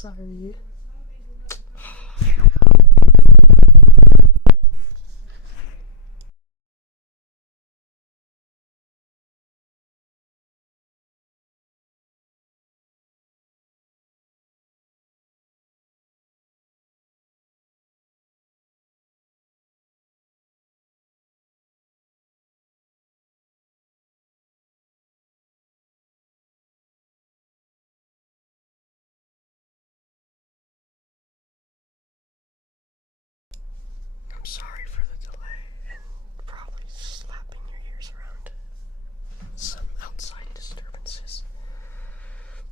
sorry. I'm sorry for the delay and probably slapping your ears around. Some outside disturbances.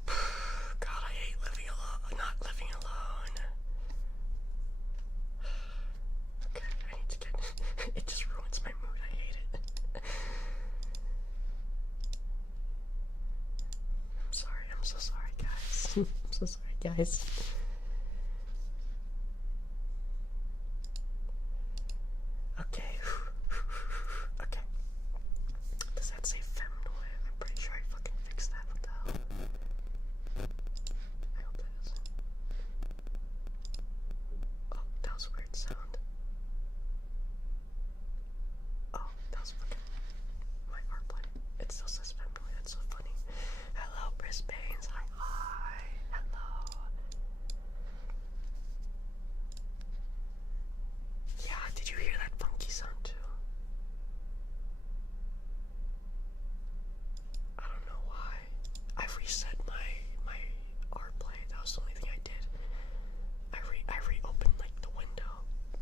God, I hate living alone. Not living alone. Okay, I need to get. It just ruins my mood. I hate it. I'm sorry. I'm so sorry, guys. I'm so sorry, guys. Okay. Okay. Does that say femnoid? I'm pretty sure I fucking fixed that. What the hell? I hope that doesn't. Oh, that was a weird sound. Oh, that was fucking my art play. It still says femnoid. That's so funny. Hello, Brisbane's. Hi, hi. Hello. Yeah, did you hear that funky sound too? I don't know why. I've reset my art play. That was the only thing I did. I reopened like the window,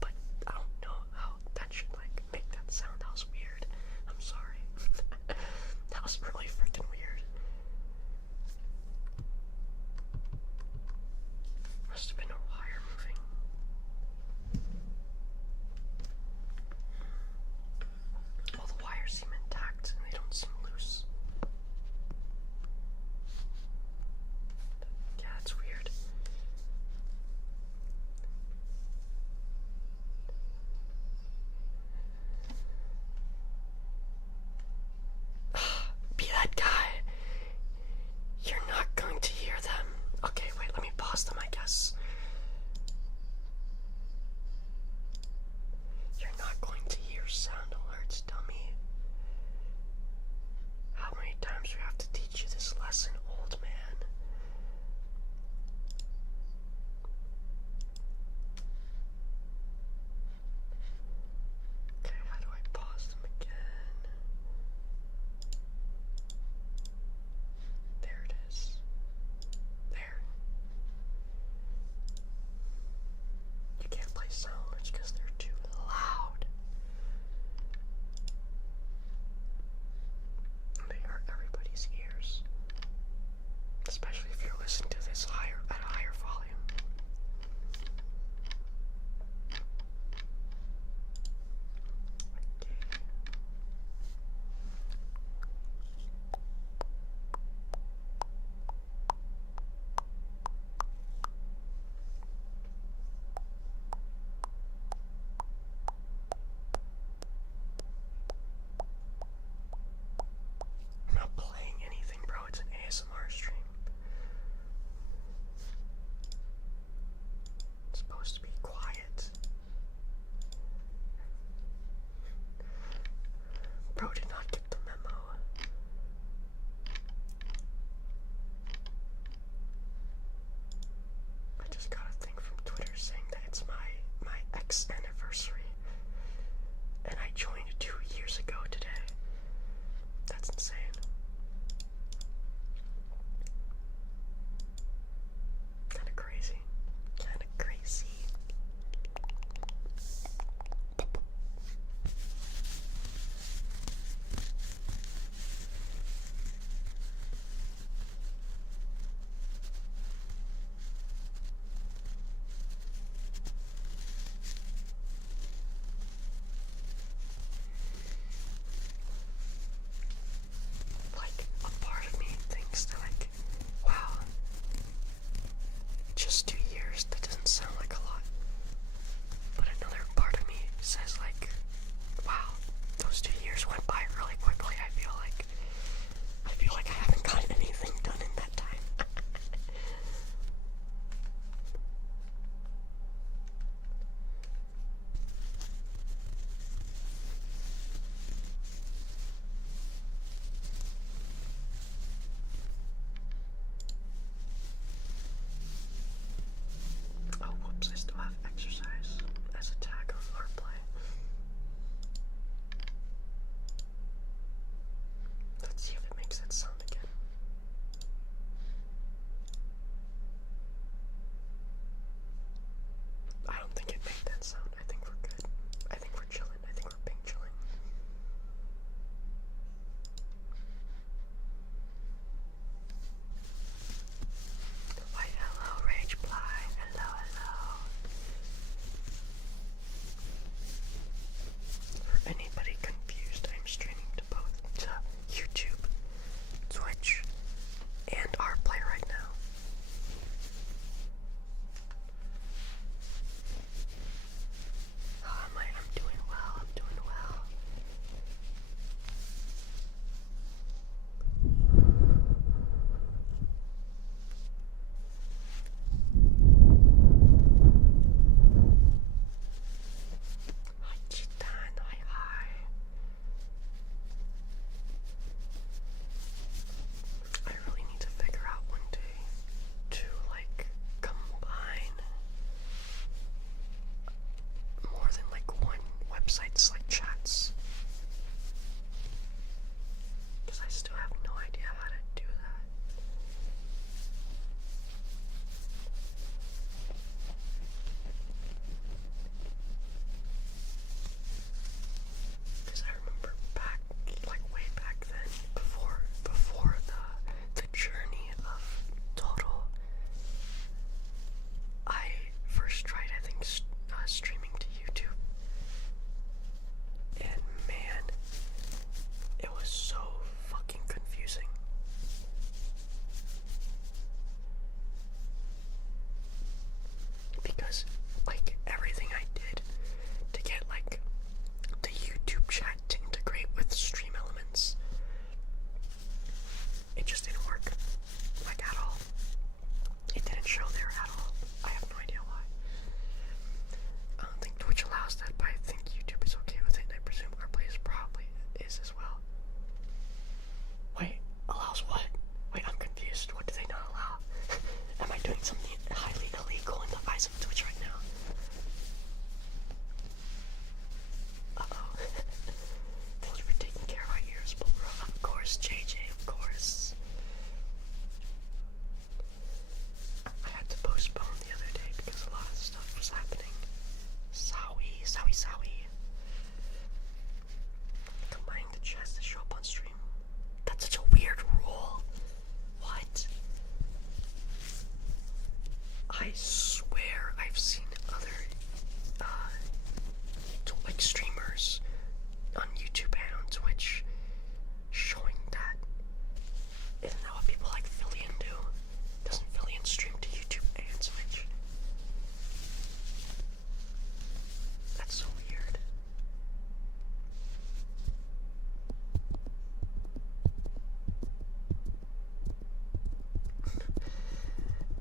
but I don't know how that should like make that sound. That was weird. I'm sorry. That was really freaking weird. Must have been a wire moving. All the wires seem intact and they don't seem loose. Yeah, it's weird. Be that guy. You're not going to hear them. Okay, wait, let me pause them, I guess. You're not going to hear sound alerts, dummy. How many times do we have to teach you this lesson, old man? Okay, how do I pause them again? There it is. There. You can't play sound alerts because they're too loud. They hurt everybody's ears. Especially if you're listening to this at a higher volume. Okay.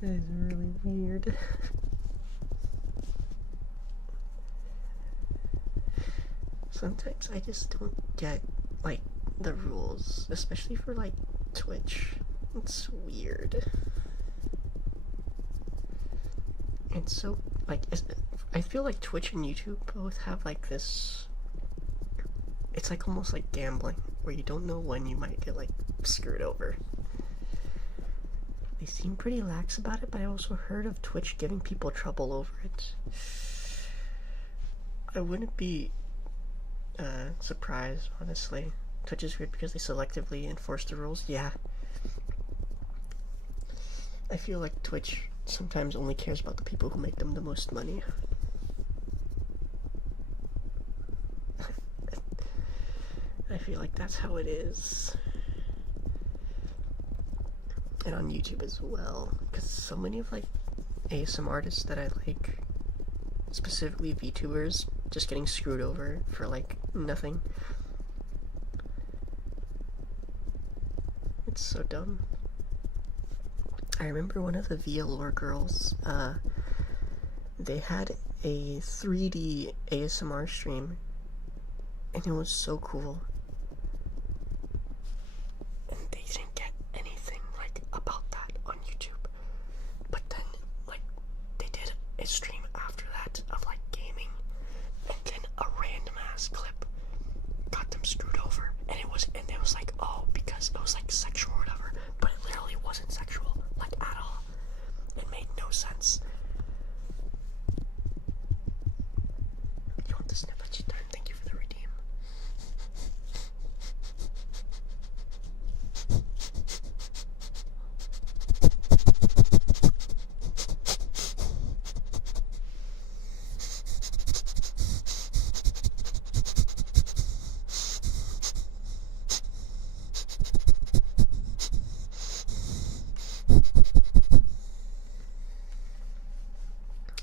is really weird. Sometimes I just don't get, like, the rules, especially for, like, Twitch. It's weird. And so, like, I feel like Twitch and YouTube both have, like, this... It's, like, almost like gambling, where you don't know when you might get, like, screwed over. They seem pretty lax about it, but I also heard of Twitch giving people trouble over it. I wouldn't be surprised, honestly. Twitch is weird because they selectively enforce the rules. Yeah. I feel like Twitch sometimes only cares about the people who make them the most money. I feel like that's how it is. And on YouTube as well, because so many of, like, ASM artists that I like, specifically VTubers, just getting screwed over for, like, nothing. It's so dumb. I remember one of the VLOR girls, they had a 3D ASMR stream, and it was so cool. And they didn't get anything, like, about that on YouTube. But then, like, they did a stream after that of, like, gaming, and then a random ass clip got them screwed over, and it was like, oh, because it was, like, sexual or whatever, but it literally wasn't sexual, like, at all. It made no sense. You want the snippet? You turn. Thank you for the redeem.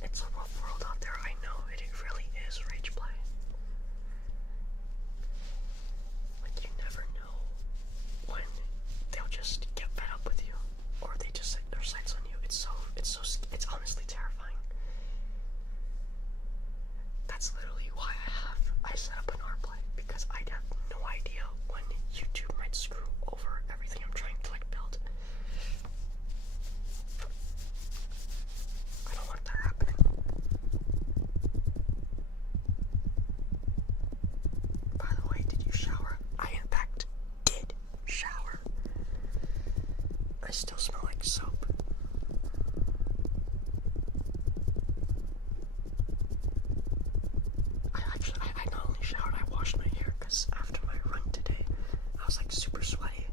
It's a rough world out there, I know. It really is rage play. Like, you never know when they'll just get fed up with you, or they just set their sights on you. It's honestly terrifying. That's literally why I set up an art play, because I have no idea when YouTube might screw over everything I'm trying to, like, build. I don't want that happening. By the way, did you shower? I, in fact, did shower. I still smell like soap. I not only showered, I washed my hair, because after my run today, I was, like, super sweaty,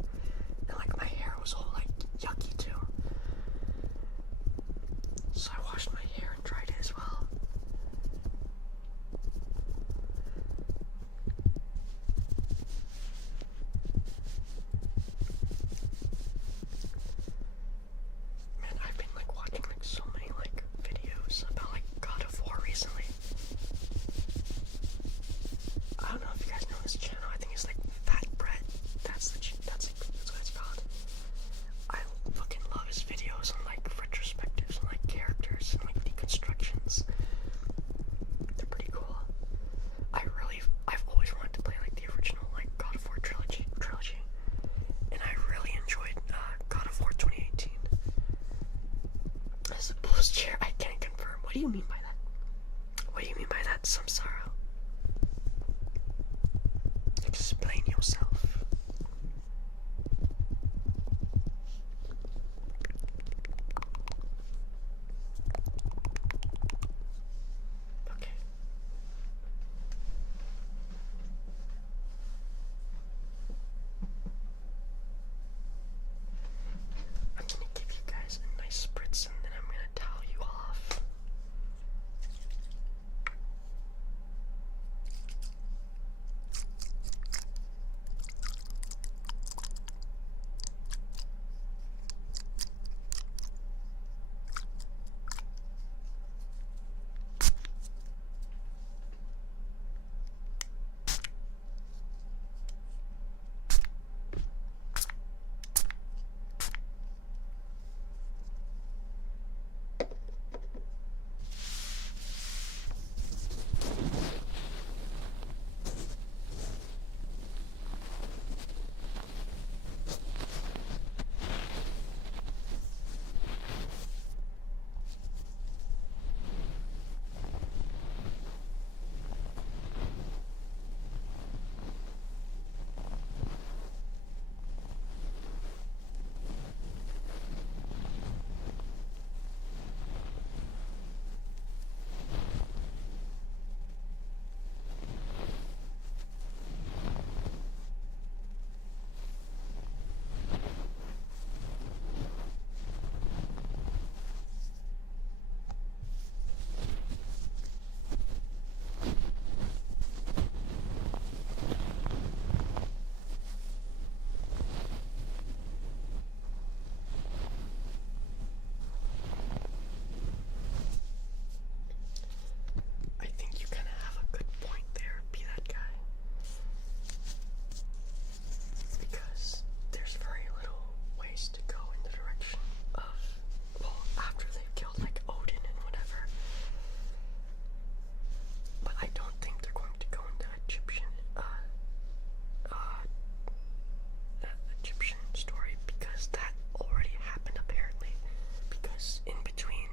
and, like, my hair was all, like, yucky too. So I washed my hair and dried it as well. Man, I've been, like, watching, like, so many, like, videos about, like, God of War recently. I don't know if you guys know this channel. I think it's, like, Fat Bread. That's what it's called. I fucking love his videos on, like, retrospectives and, like, characters and, like, deconstructions. They're pretty cool. I've always wanted to play, like, the original, like, God of War trilogy, and I really enjoyed God of War 2018. I suppose, chair, I can't confirm. What do you mean by that? What do you mean by that, Samsara? Explain yourself. Okay. I'm gonna give you guys a nice spritz and then I'm gonna towel you off. Egyptian story because that already happened apparently. Because in between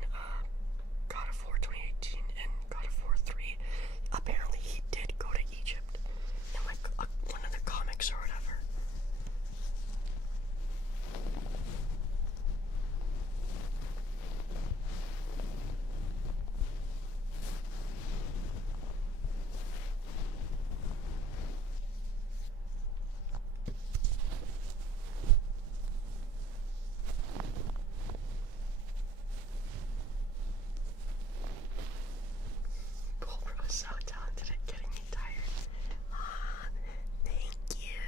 God of War 2018 and God of War 3, apparently he did go to Egypt in like one of the comics or whatever. Bro is so talented at getting me tired. Ah, thank you.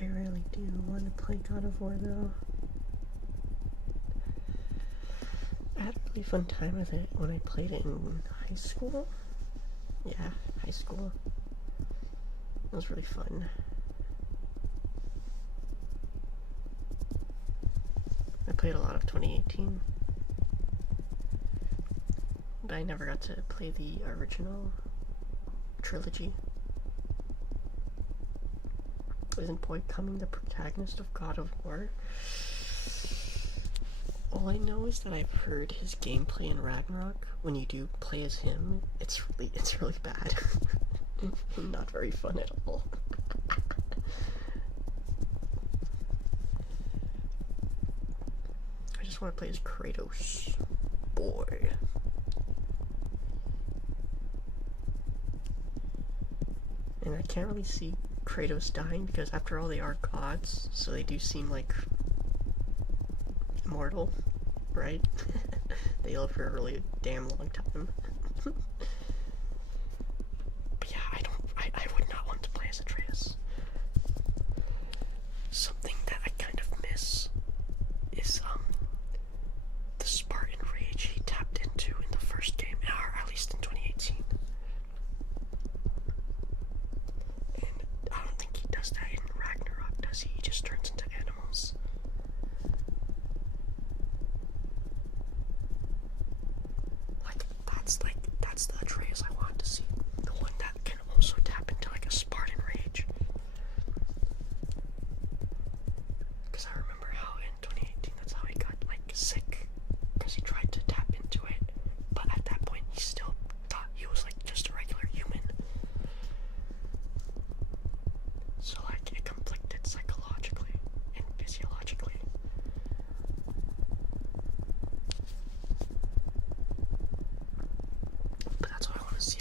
I really do want to play God of War though. I had a really fun time with it when I played it in high school. Yeah, high school. It was really fun. I played a lot of 2018. But I never got to play the original trilogy. Isn't Boy Coming the protagonist of God of War? All I know is that I've heard his gameplay in Ragnarok. When you do play as him, it's really bad. Not very fun at all. I just want to play as Kratos. Boy. And I can't really see Kratos dying because after all they are gods, so they do seem like immortal, right? They live for a really damn long time. But yeah, I would not want to play as Atreus. Something that I kind of miss is the Spartan rage he tapped into in the first game, or at least in 2018. And I don't think he does that in Ragnarok, does he? He just turns into animals. That's the Atreus I want to see. The one that can also tap into like a Spartan rage. Because I remember how in 2018 that's how he got like sick. Because he tried to tap into it. But at that point he still thought he was like just a regular human. So like it conflicted psychologically and physiologically. But that's what I want to see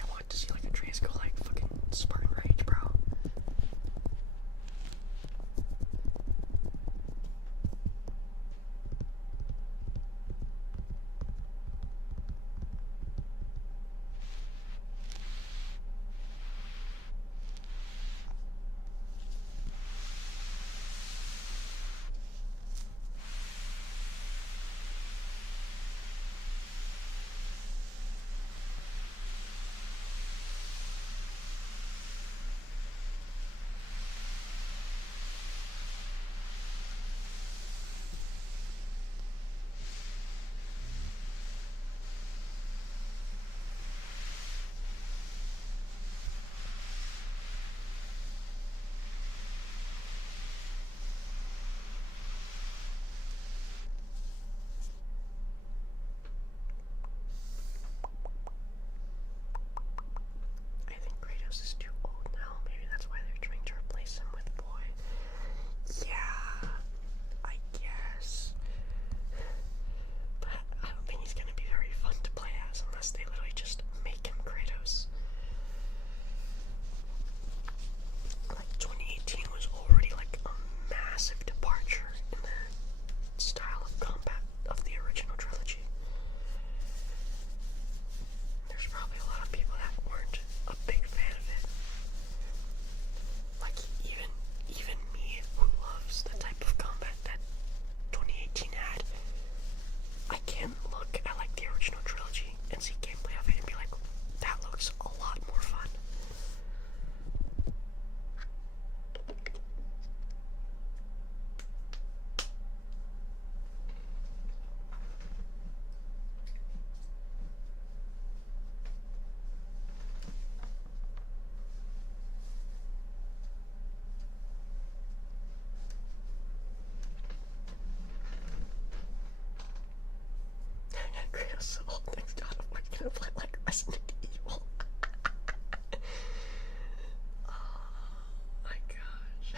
Resident Evil. Oh my gosh.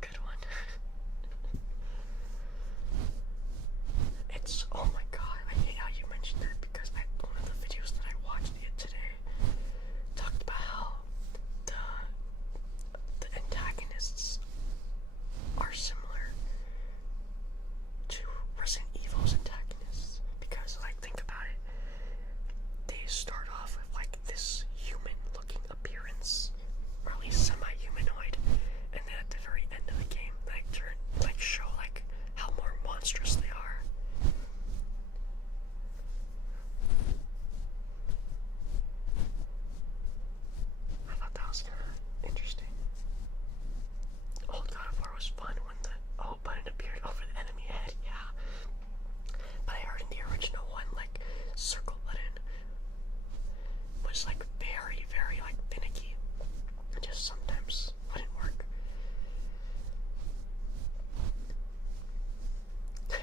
Good one. It's, oh my god, I hate how you mentioned that because one of the videos that I watched today talked about how the antagonists are similar to Resident Evil's antagonists because, like, think about it. They start off with like this human-looking appearance, or at least semi-humanoid, and then at the very end of the game, show like how more monstrous they are. I thought that was kind of interesting. Old God of War was fun when the O button appeared over the enemy head, yeah. But I heard in the original one, like, circle button was like very, very like finicky. It just sometimes wouldn't work.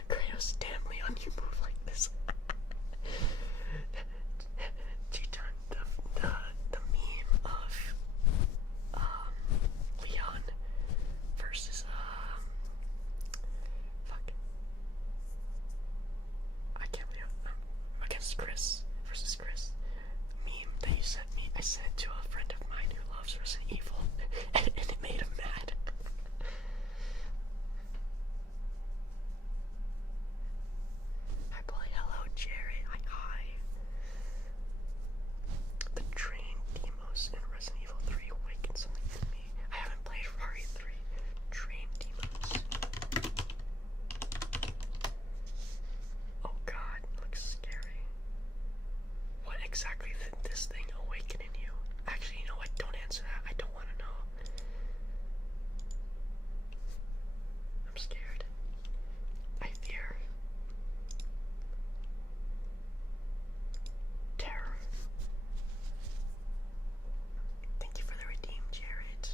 Kratos, damn Leon, you move like this. G-Ton, the meme of Leon versus I can't believe against Chris versus Chris meme that you sent me. I sent it to a friend of mine who loves Resident Evil, and it made him mad. Hi, boy. Hello, Jerry. Hi. The train demos in Resident Evil 3 awakened something in me. I haven't played RE3. Train demos. Oh god, it looks scary. What exactly did this thing awaken in you? Actually, you know what? Don't answer that. I don't want to know. I'm scared. I fear. Terror. Thank you for the redeem, Jared.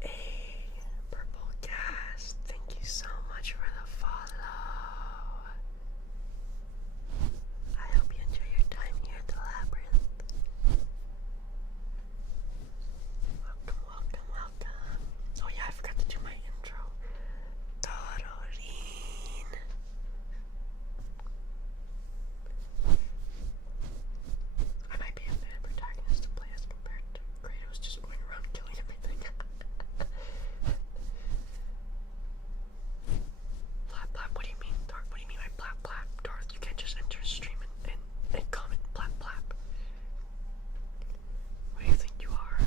Hey, Purple Gas, thank you so much for the follow. I hope you enjoy your time here at the Labyrinth. Welcome, welcome, welcome. Oh yeah, I forgot to do my intro. Dororine. I might be a better protagonist to play as compared to Kratos just going around killing everything. Blap blap, what do you mean, Darth? What do you mean by blap blap? Darth, you can't just enter a stream and comment blap blap. What do you think you are?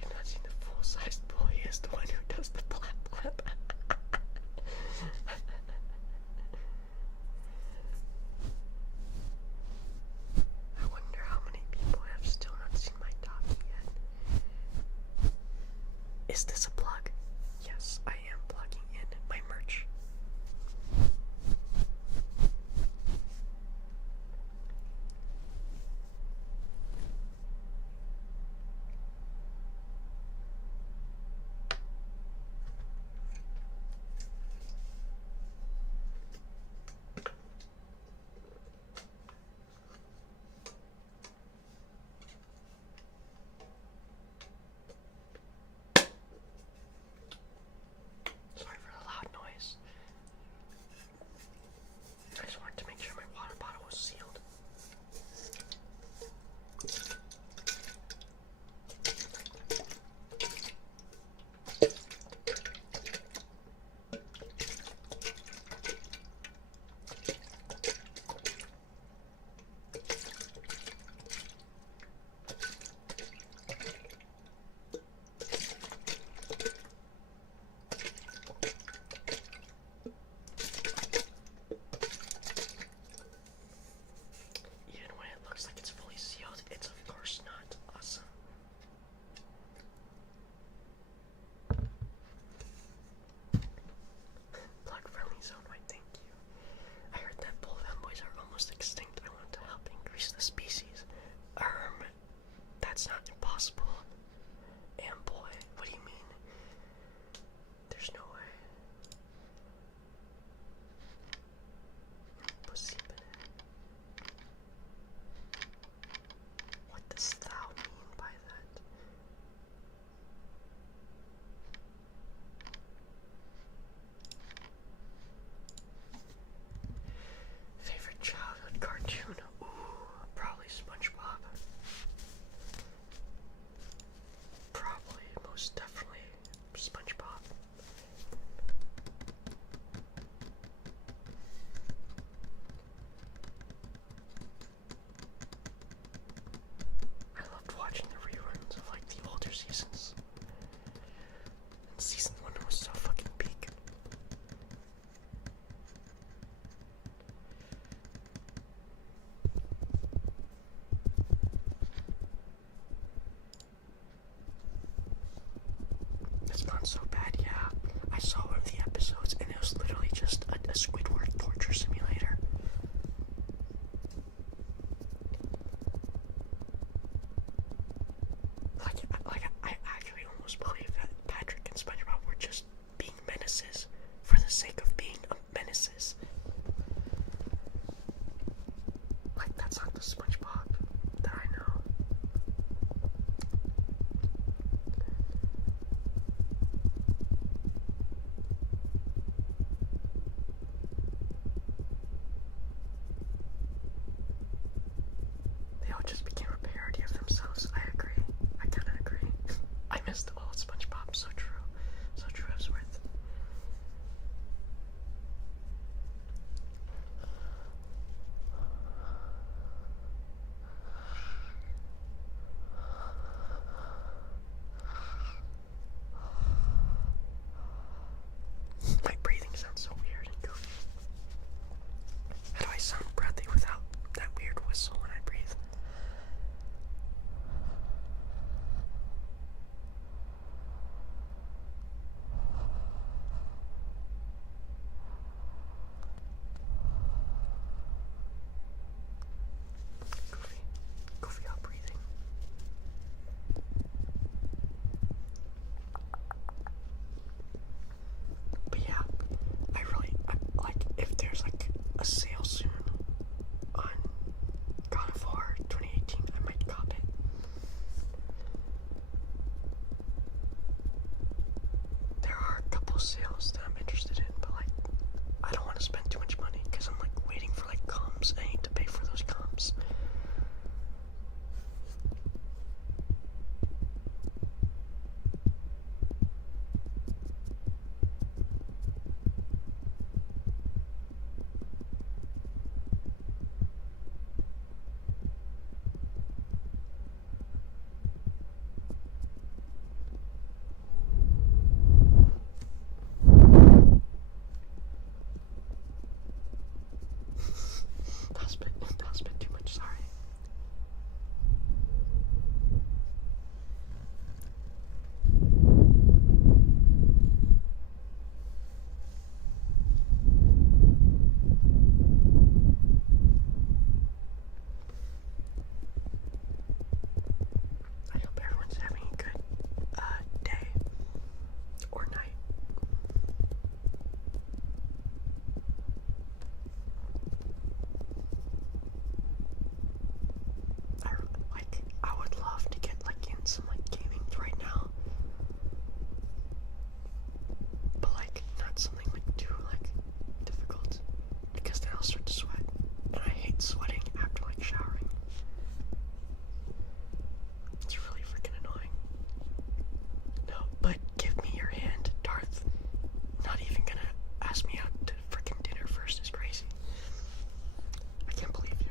You've not seen the full-sized bull. He is the one who does the blap blap. I wonder how many people have still not seen my talkie yet. Is this a plug? Yes, I am plugging in my merch. It's gone so bad, yeah. I saw one of the episodes and it was literally just a Squidward torture simulator. I actually almost believe that Patrick and SpongeBob were just being menaces for the sake of being menaces. Like, that's not the SpongeBob that I know. They all just became a parody of themselves. I agree. I kinda agree. I miss the old SpongeBob. So true. So true, Hemsworth. My breathing sounds so weird and goofy. How do I sound breathy without that weird whistle when I breathe? Goofy. Goofy out breathing. But yeah, like, if there's like a sale soon on God of War 2018, I might cop it. There are a couple sales that I'm interested in, but like, I don't want to spend too much money because I'm like waiting for like comms. I need to pay for those comms. That was a bit too much, sorry. I hope everyone's having a good day or night. I would love to get like in some like gaming right now, but like not something like too like difficult because then I'll start to sweat, and I hate sweating after like showering. It's really freaking annoying. No, but give me your hand, Darth. Not even gonna ask me out to freaking dinner first is crazy. I can't believe you.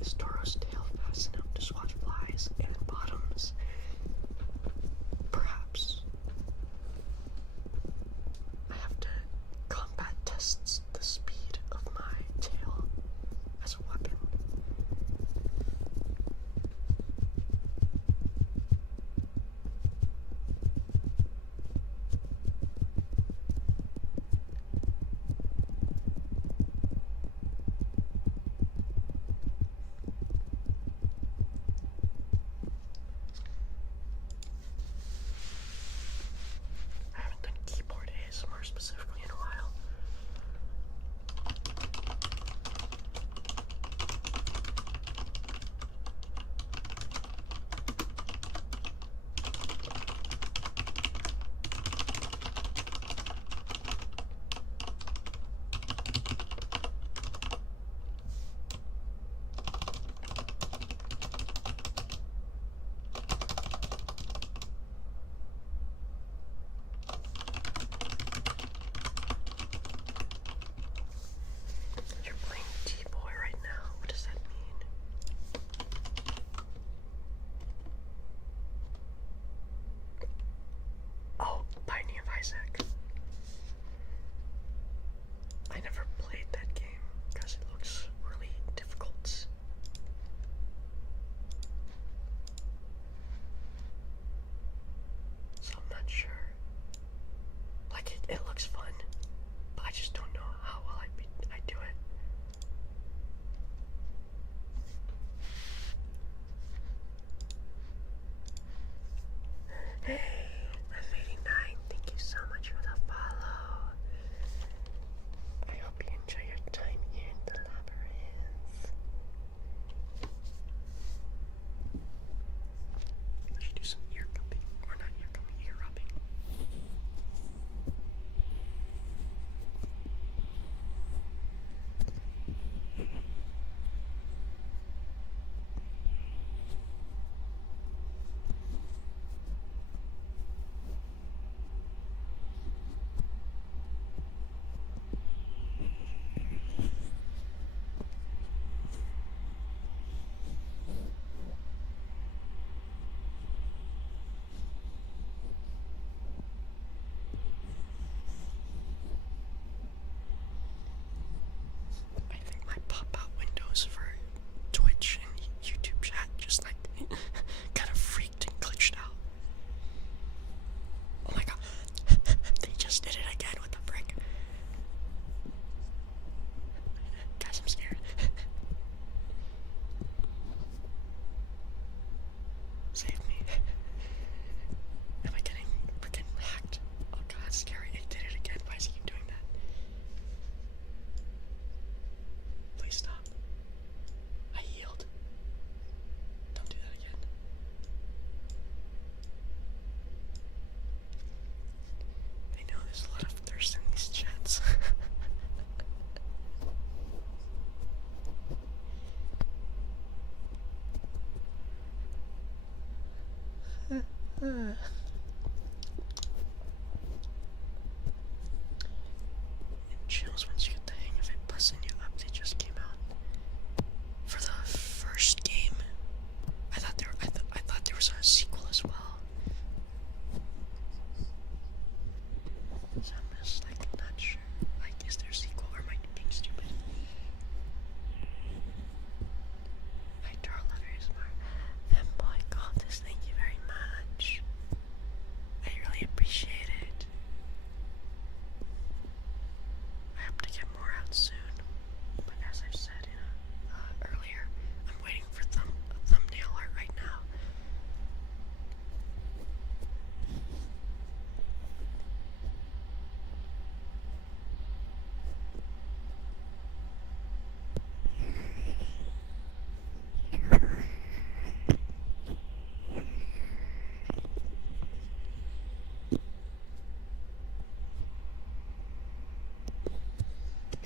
Is Toro's tail fast enough to swat flies and bottoms? Perhaps. I have to combat test the speed of my tail as a weapon.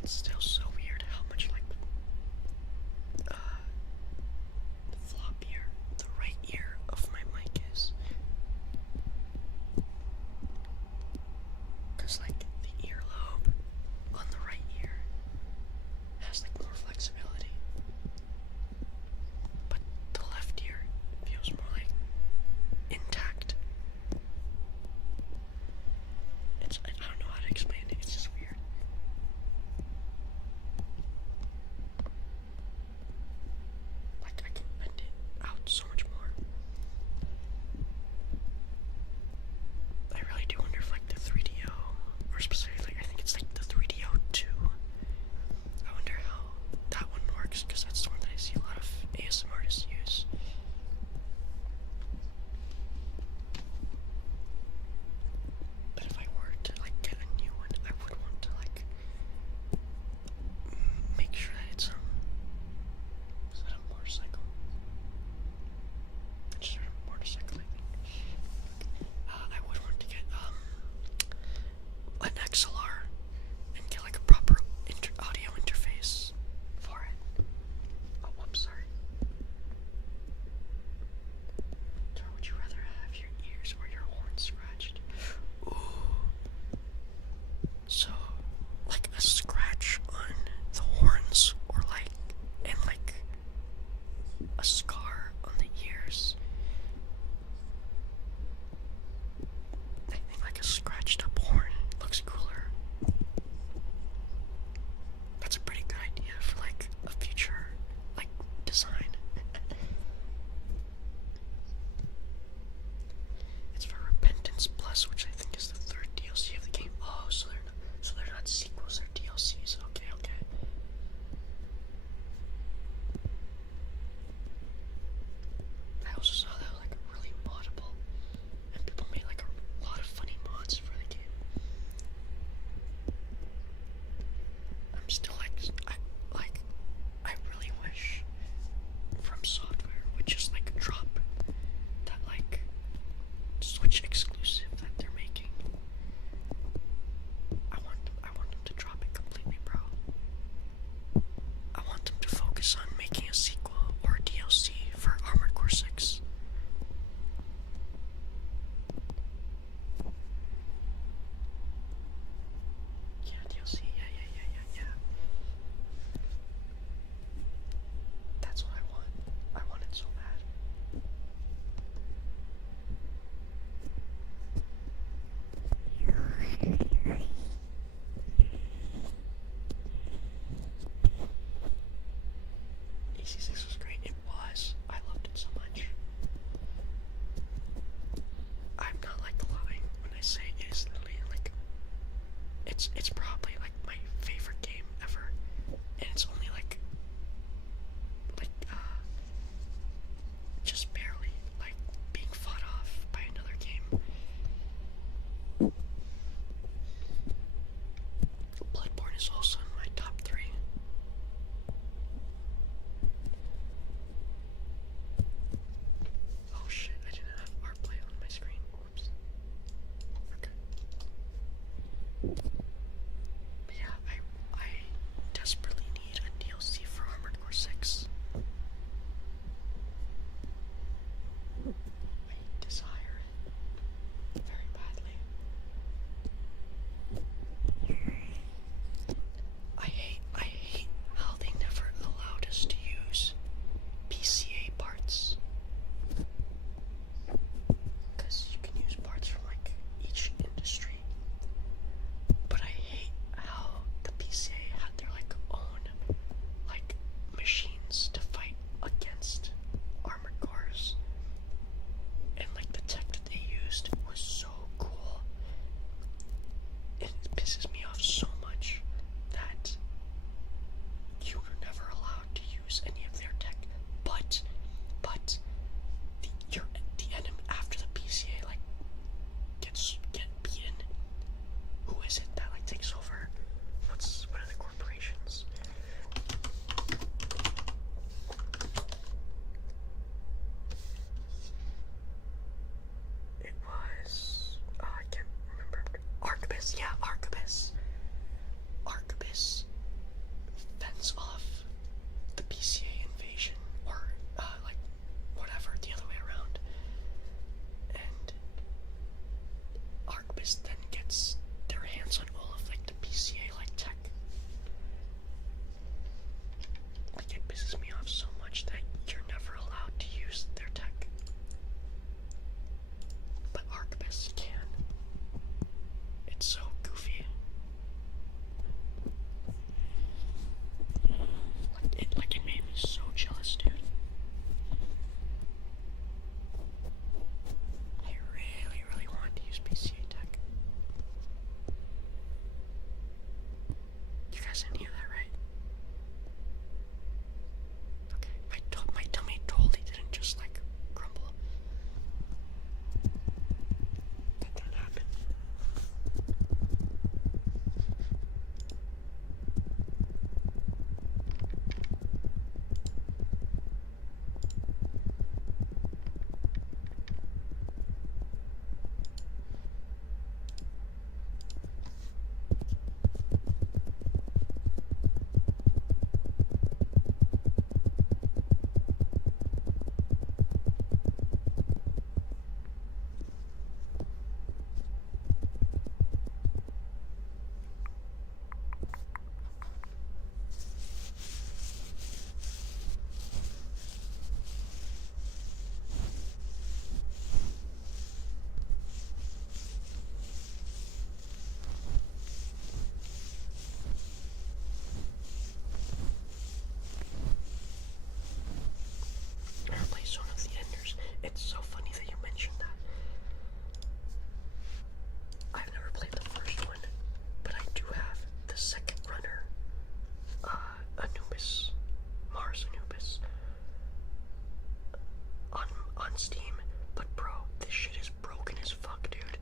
it's still so weird how much like floppier the right ear of my mic is. Cause like the earlobe on the right ear has like more flexibility. But the left ear feels more like intact. I don't know how to explain it, it's just weird. Like I can bend it out so much more. I really do wonder if like the 3DO, or specifically I think it's like the 3DO 2. I wonder how that one works, because that's the one that I see a lot of ASMR artists use. But if I were to like get a new one, I would want to like make sure that it's is that a motorcycle? I just heard a motorcycle, I think. I would want to get an XLR and get like a proper audio interface for it. Oh, whoops, sorry. Or would you rather have your ears or your horn scratched? Ooh. So, like a scratch on the horns, or like, and like a scar on the ears. I think like a scratched up horn looks cooler. That's a pretty good idea for like a future like design. It's for Repentance Plus, which I think is the third DLC of the game. Oh, so they're not sequels, they're DLCs. Okay, okay. I also saw that was like really moddable, and people made like a lot of funny mods for the game. I'm still like, I really wish From Software would just like drop that like Switch exclusive that they're making. I want them to drop it completely, bro. I want them to focus on making a sequel or a DLC for Armored Core 6. Yeah, DLC, yeah. That's what I want. I want it so bad. AC6 it's so funny that you mentioned that. I've never played the first one, but I do have the second runner, Anubis, Mars Anubis, on Steam. But bro, this shit is broken as fuck, dude.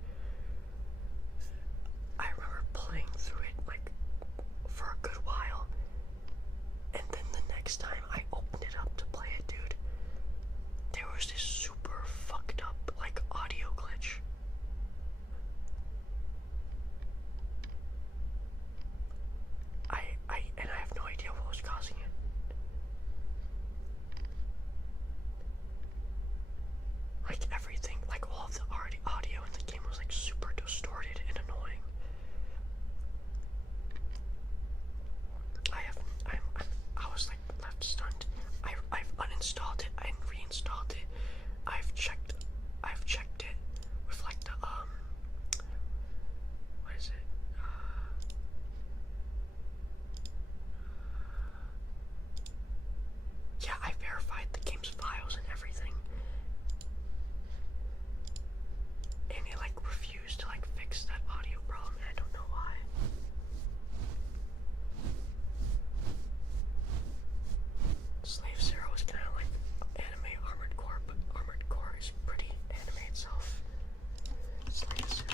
I remember playing through it like for a good while, and then the next time I opened it up to play it, dude, there was this super fucked up like audio glitch. And I have no idea what was causing it. Like everything, like all of the audio in the game was like super distorted and annoying. I was like left stunned. I've uninstalled it and reinstalled it. I've checked it with like the what is it? Yeah, I verified the game's files and everything. And it like refused to like fix that audio problem, and I don't know why. Slave Zero is kind of like anime Armored Core, but Armored Core is pretty anime itself. Slave Zero.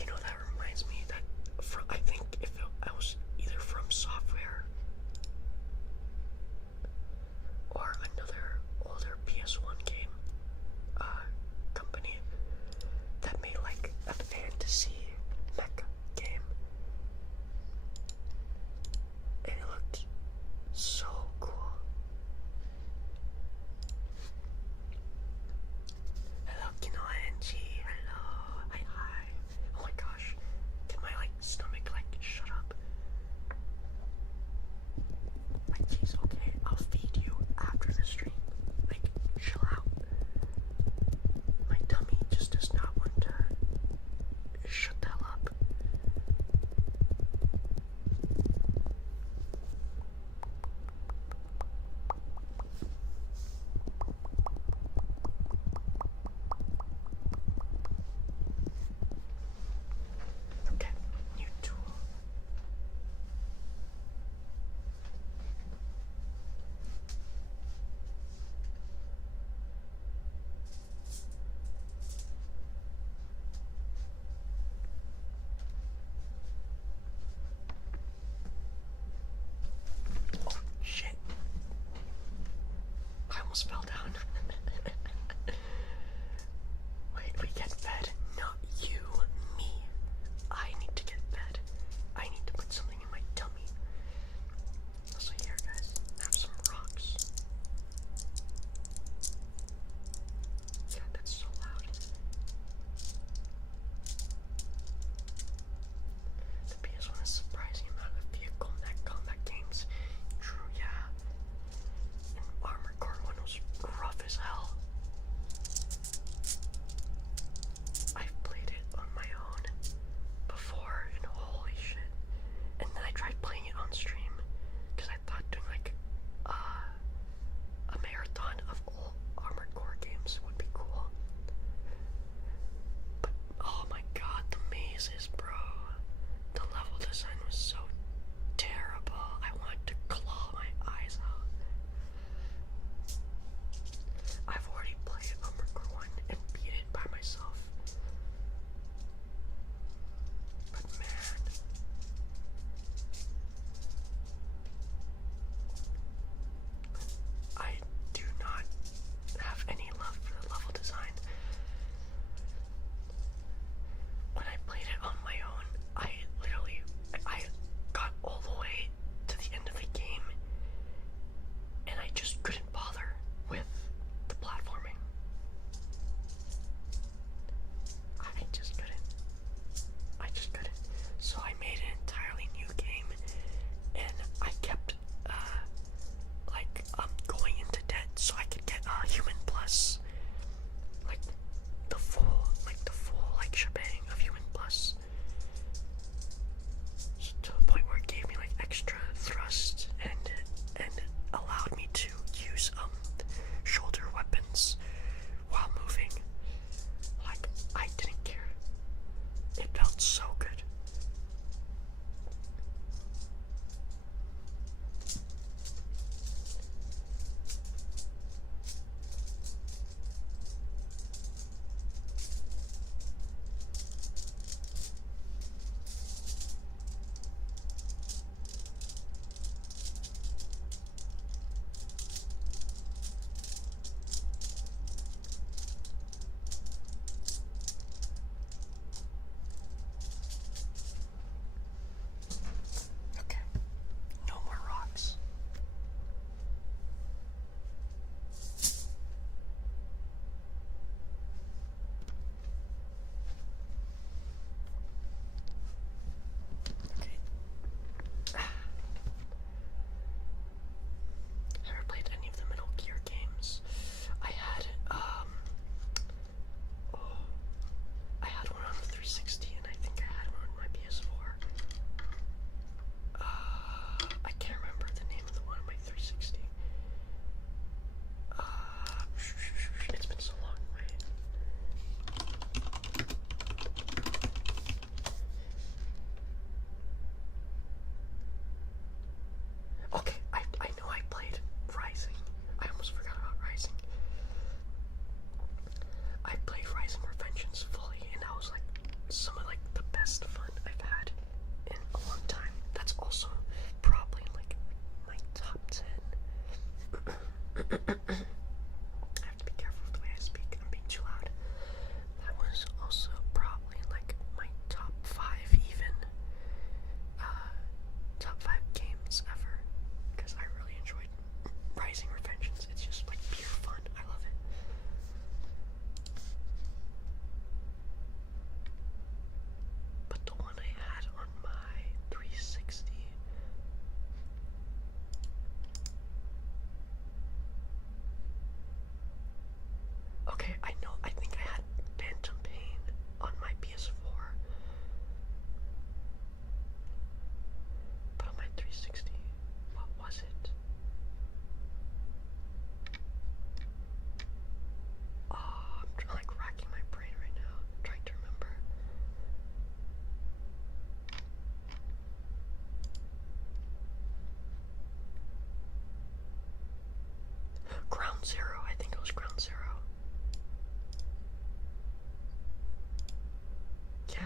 You know, that reminds me that I think if I was either From Software I know, I think I had Phantom Pain on my PS4, but on my 360, what was it? Oh, I'm like racking my brain right now, trying to remember. Ground Zero, I think it was Ground Zero. Yeah,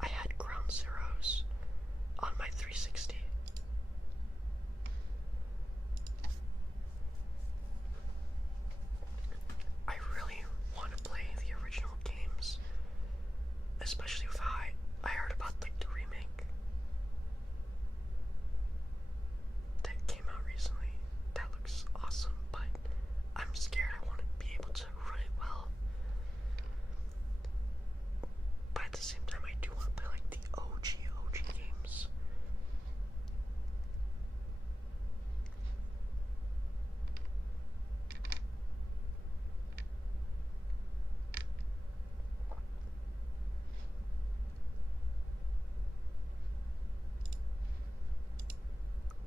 I had Ground Zeroes on my 360. I really want to play the original games, especially with how I heard about like the remake that came out recently. That looks awesome, but I'm scared I want to be able to run it well. But at the same time, I do want to play like the OG games.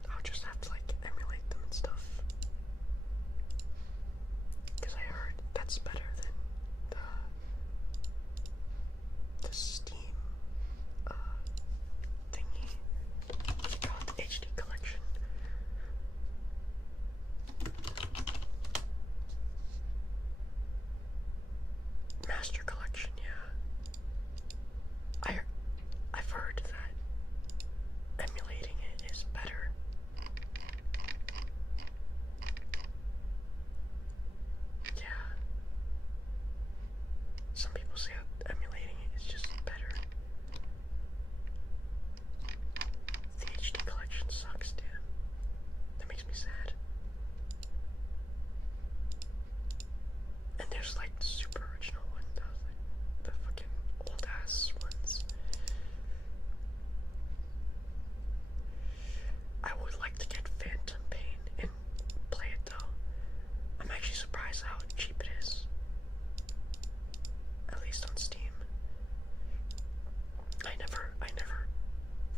I'll just have to like emulate them and stuff. Because I heard that's better than the Steam thingy. What's it called? The HD collection. Master collection, yeah. I've heard that emulating it is better. Yeah. Some people say emulating it is just better. The HD collection sucks, damn. That makes me sad. And there's like the super original one, like the fucking old ass ones. I would like to get Phantom Pain and play it though. I'm actually surprised how cheap it is. At least on Steam. I never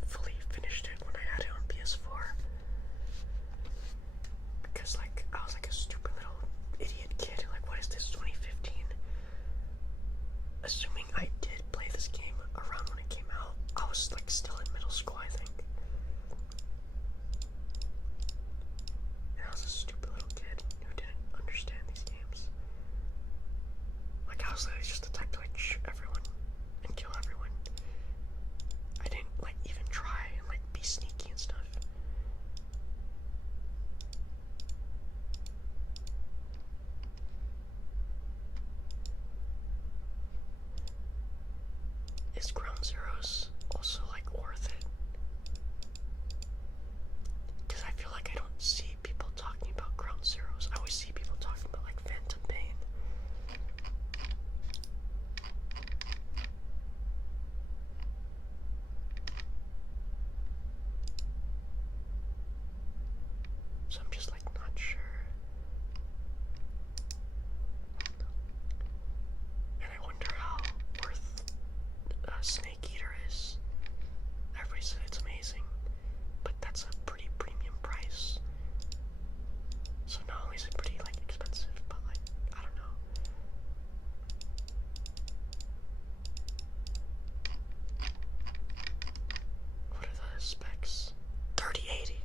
fully finished it when I had it on PS4. Because like I was like a stupid little idiot kid. Like, what is this, 2015? Assuming I did play this game around when it came out, I was like still in middle school, I think. And I was a stupid little kid who didn't understand these games. Like, I was literally just the type to like shoot everyone and kill everyone. I didn't like even try and like be sneaky and stuff. Is Ground Zeroes also like worth it? Because I feel like I don't see people talking about Ground Zeroes. I always see people talking about like Phantom Pain. So I'm just like not sure. And I wonder how worth Snake Eater is. Everybody said it's amazing, but that's a pretty premium price. So not only is it pretty like expensive, but like I don't know. What are the specs? 3080.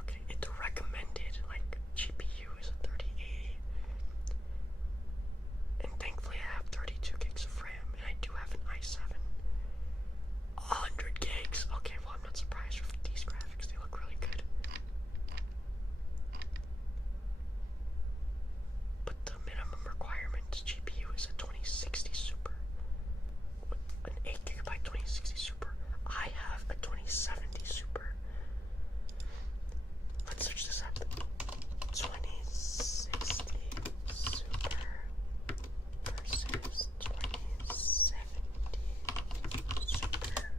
Okay, the recommended like GPU is a 3080. And thankfully I have 32 gigs of RAM, and I do have an i7. 100 gigs. Okay, well I'm not surprised with these graphics. They look really good. But the minimum requirement GPU is a 2060 Super. With an 8GB 2060 Super. I have a 2070 Super. Let's search this up. 2060 Super versus 2070 Super.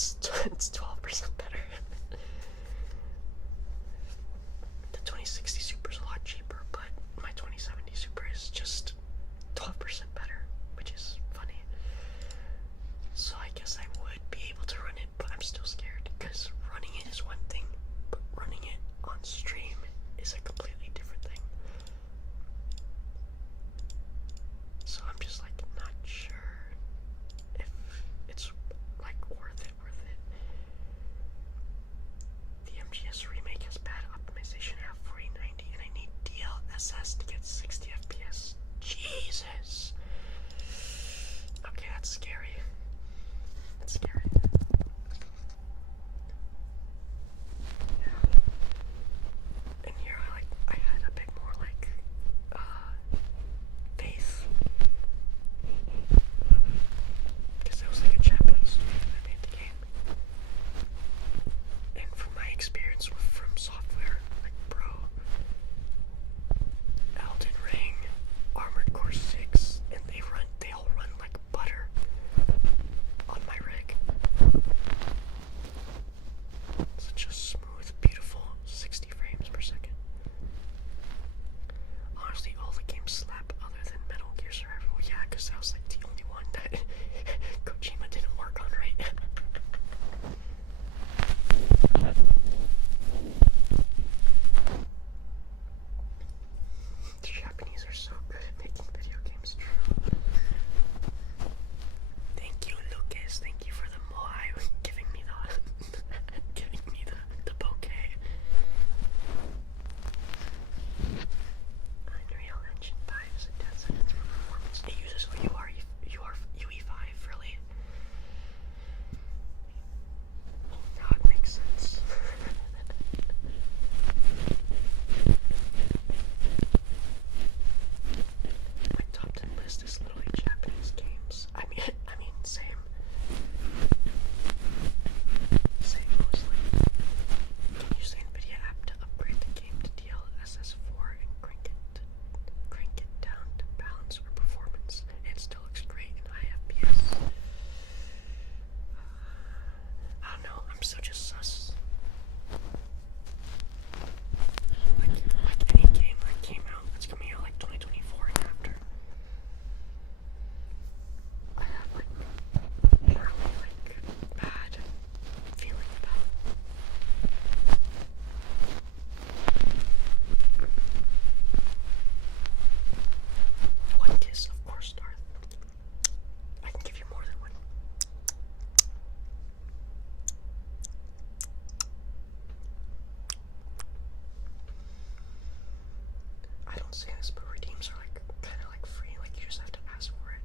it's 12% better. The 2060 Super is a lot cheaper, but my 2070 Super is just 12% better, which is funny. So I guess I would be able to run it, but I'm still scared because running it is one thing, but running it on stream is a completely different thing. So I'm just like not sure if it's like worth it. The MGS remake has bad optimization at 4090 and I need DLSS to get 60 FPS. Jesus. Okay, that's scary. That's scary. Yeah. And here I had a bit more like faith. Because it was like a Japanese studio that made the game. And from my experience with From Software, like Bro, Elden Ring, Armored Core 6, and they all run like butter on my rig. Such a smooth, beautiful 60 frames per second. Honestly, all the games slap other than Metal Gear Survival. Yeah, because that was like the only one that Kojima didn't work on, right? The Japanese are so good at making video games, true. Thank you, Lucas. Thank you for the moai giving me the bouquet. Unreal Engine 5 is a 10 seconds for performance. It uses UE5, really? Now it makes sense. My top 10 list is literally Japanese games. I mean, same. Same mostly. Can use the NVIDIA app to upgrade the game to DLSS 4 and crank it down to balance or performance. It still looks great in high FPS. I don't know, I'm still just sus. Like any game that came out, that's coming out like 2024 and after. I have like really like bad feeling about. One kiss, of course, Darth. I can give you more than one. I don't say this, but redeems are like kind of like free. Like you just have to ask for it.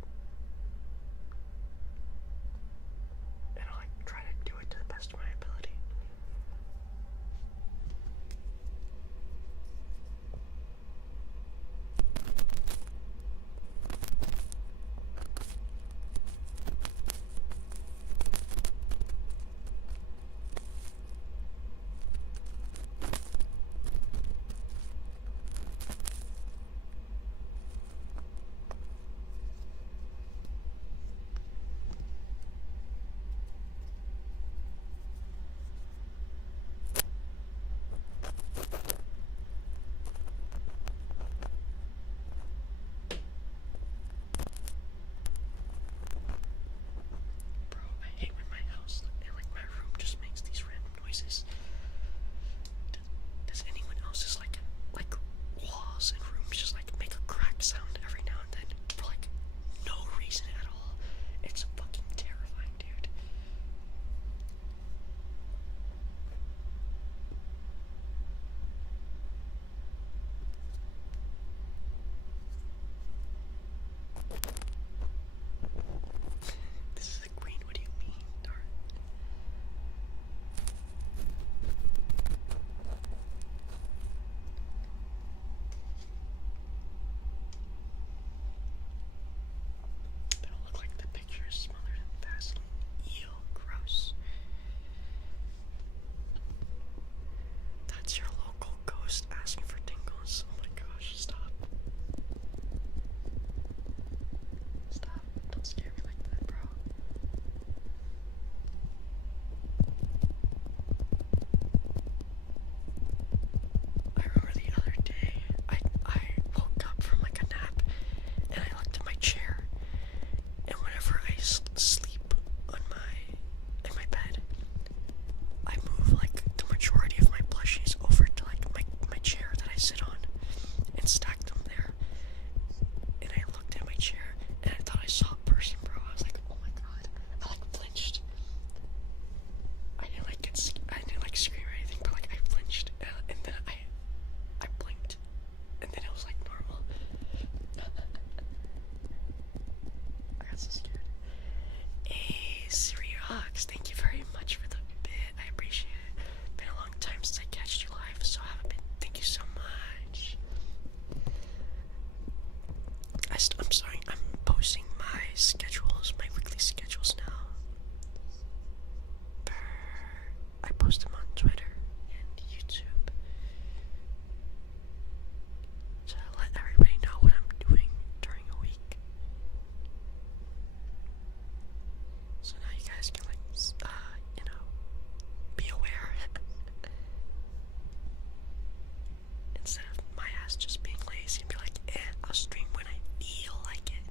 And I'll like try to do it to the best of my ability. I'm sorry, I'm posting my schedules, my weekly schedules now. I post them on Twitter and YouTube to let everybody know what I'm doing during a week. So now you guys can be aware. Instead of my ass just being lazy and be like, I'll stream when I feel like it.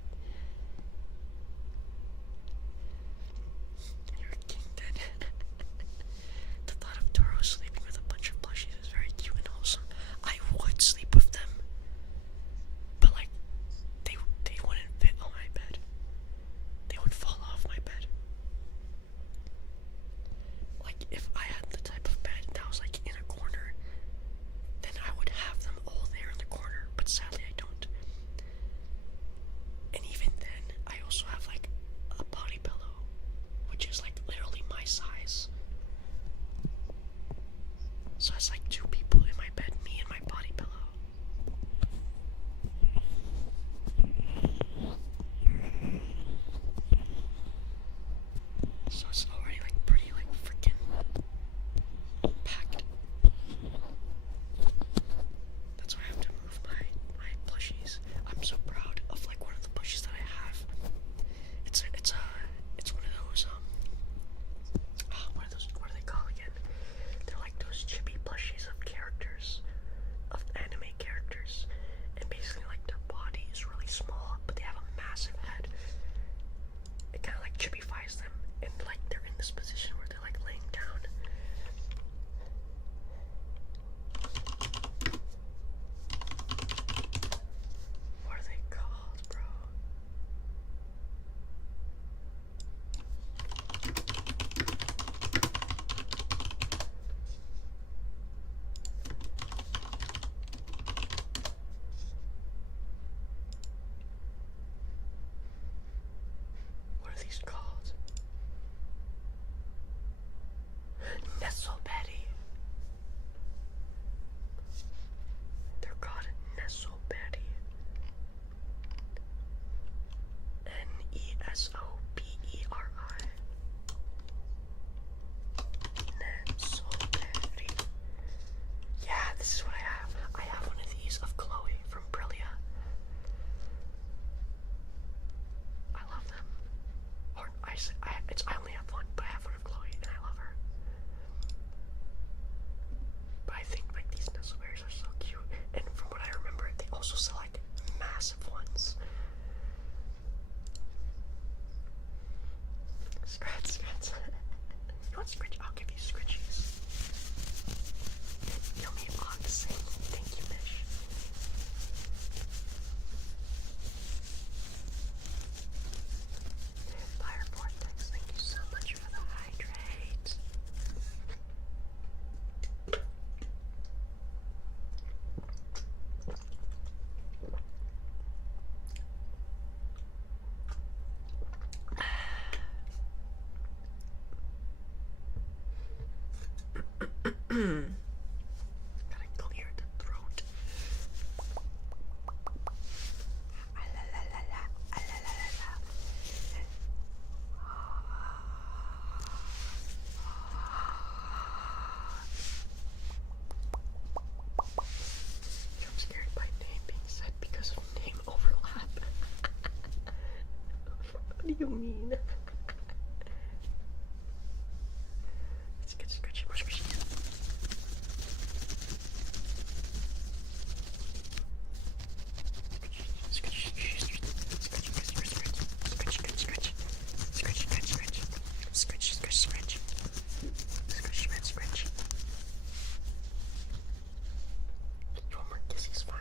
You're a king then. The thought of Toro sleeping with a bunch of plushies is very cute and wholesome. I would sleep with them, but like, they wouldn't fit on my bed. They would fall off my bed. Like, if I had the type of bed that was like in a corner, then I would have them all there in the corner, but sadly I don't. And even then, I also have like a body pillow, which is like literally my size. So it's like two people in my bed, me and my body pillow. So it's already like pretty like freaking packed. That's why I have to move my plushies. I'm so proud of like one of the plushies that I have. It's one of those what are they called again? They're like those chibi plushies of characters, of anime characters, and basically like their body is really small, but they have a massive head. It kind of like chibifies them, and like they're in this position where they're like laying down. What are they called, bro? What are these called? Nestle Betty. They're called Nestle Betty. Nesoberi. Nestle Betty. Yeah, this is what I have. I have one of these of Chloe from Brillia. I love them. Or I only have one, but I have one of Chloe, and I love her. But I think like these Nestleberries are so cute, and from what I remember, they also sell like massive ones. Scratch. You want scritch? I'll give you scritchies. Yummy oxen. Thank you, Mish. Fire Vortex, thank you so much for the hydrate. Gotta clear the throat. I'm scared by name being said because of name overlap. What do you mean? Let's get scratchy, more scratchy. One more kiss is fine.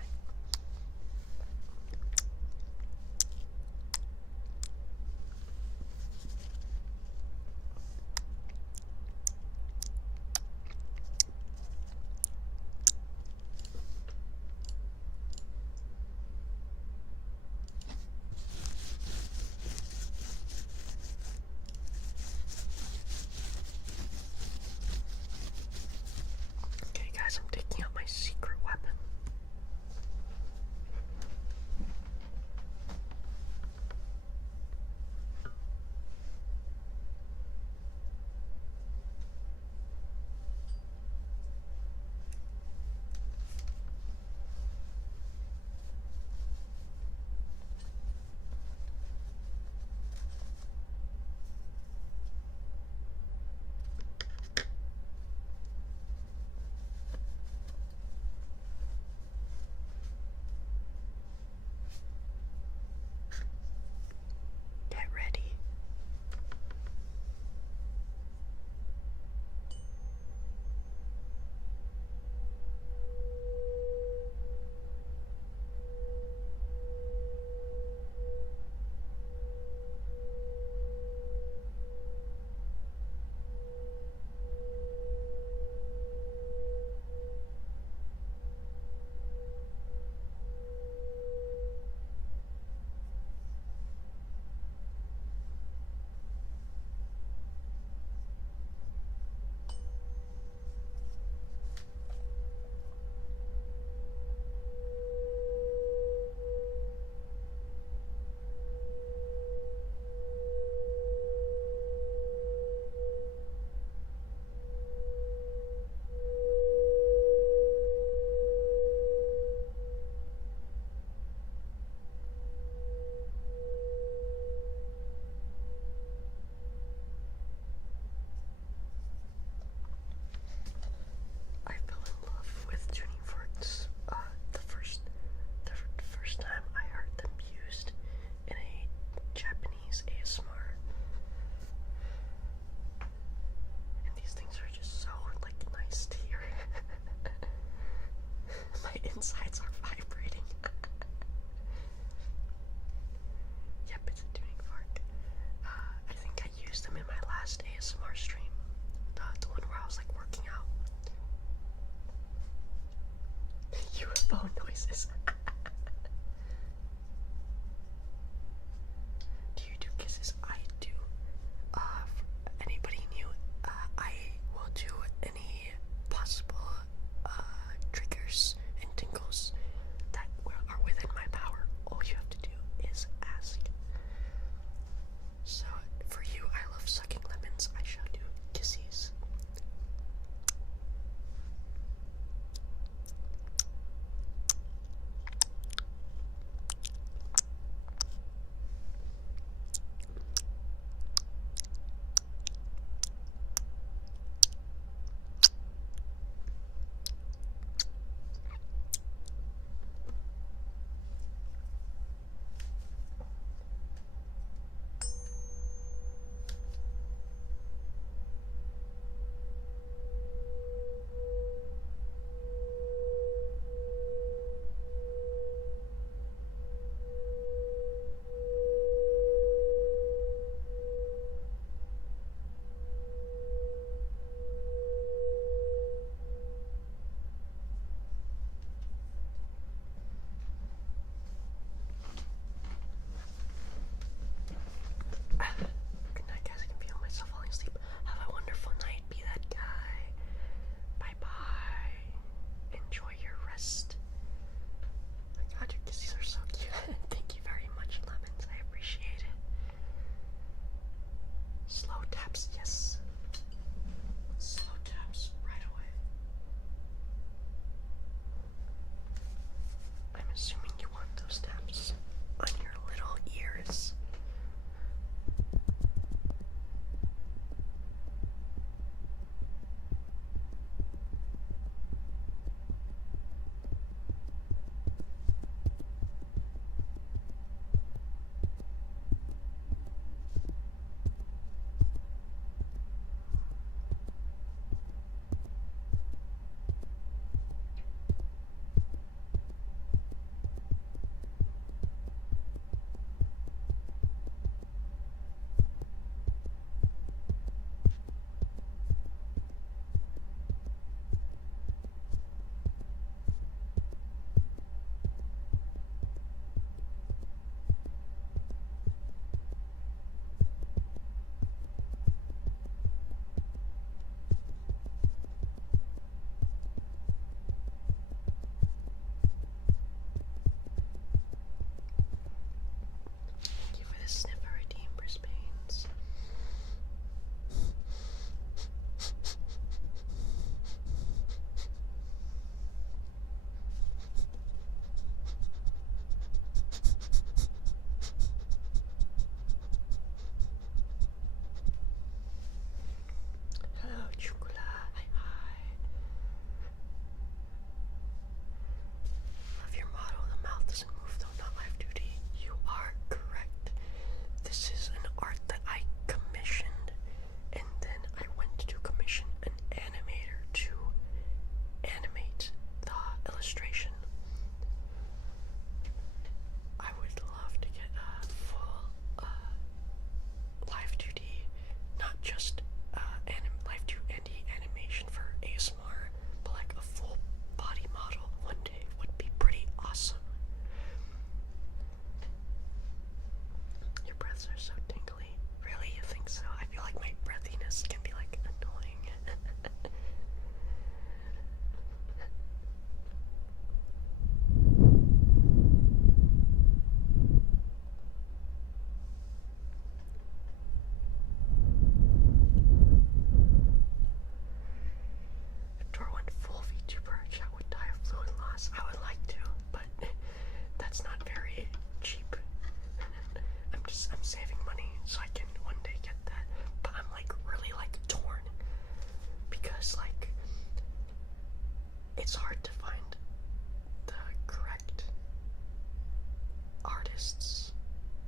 artists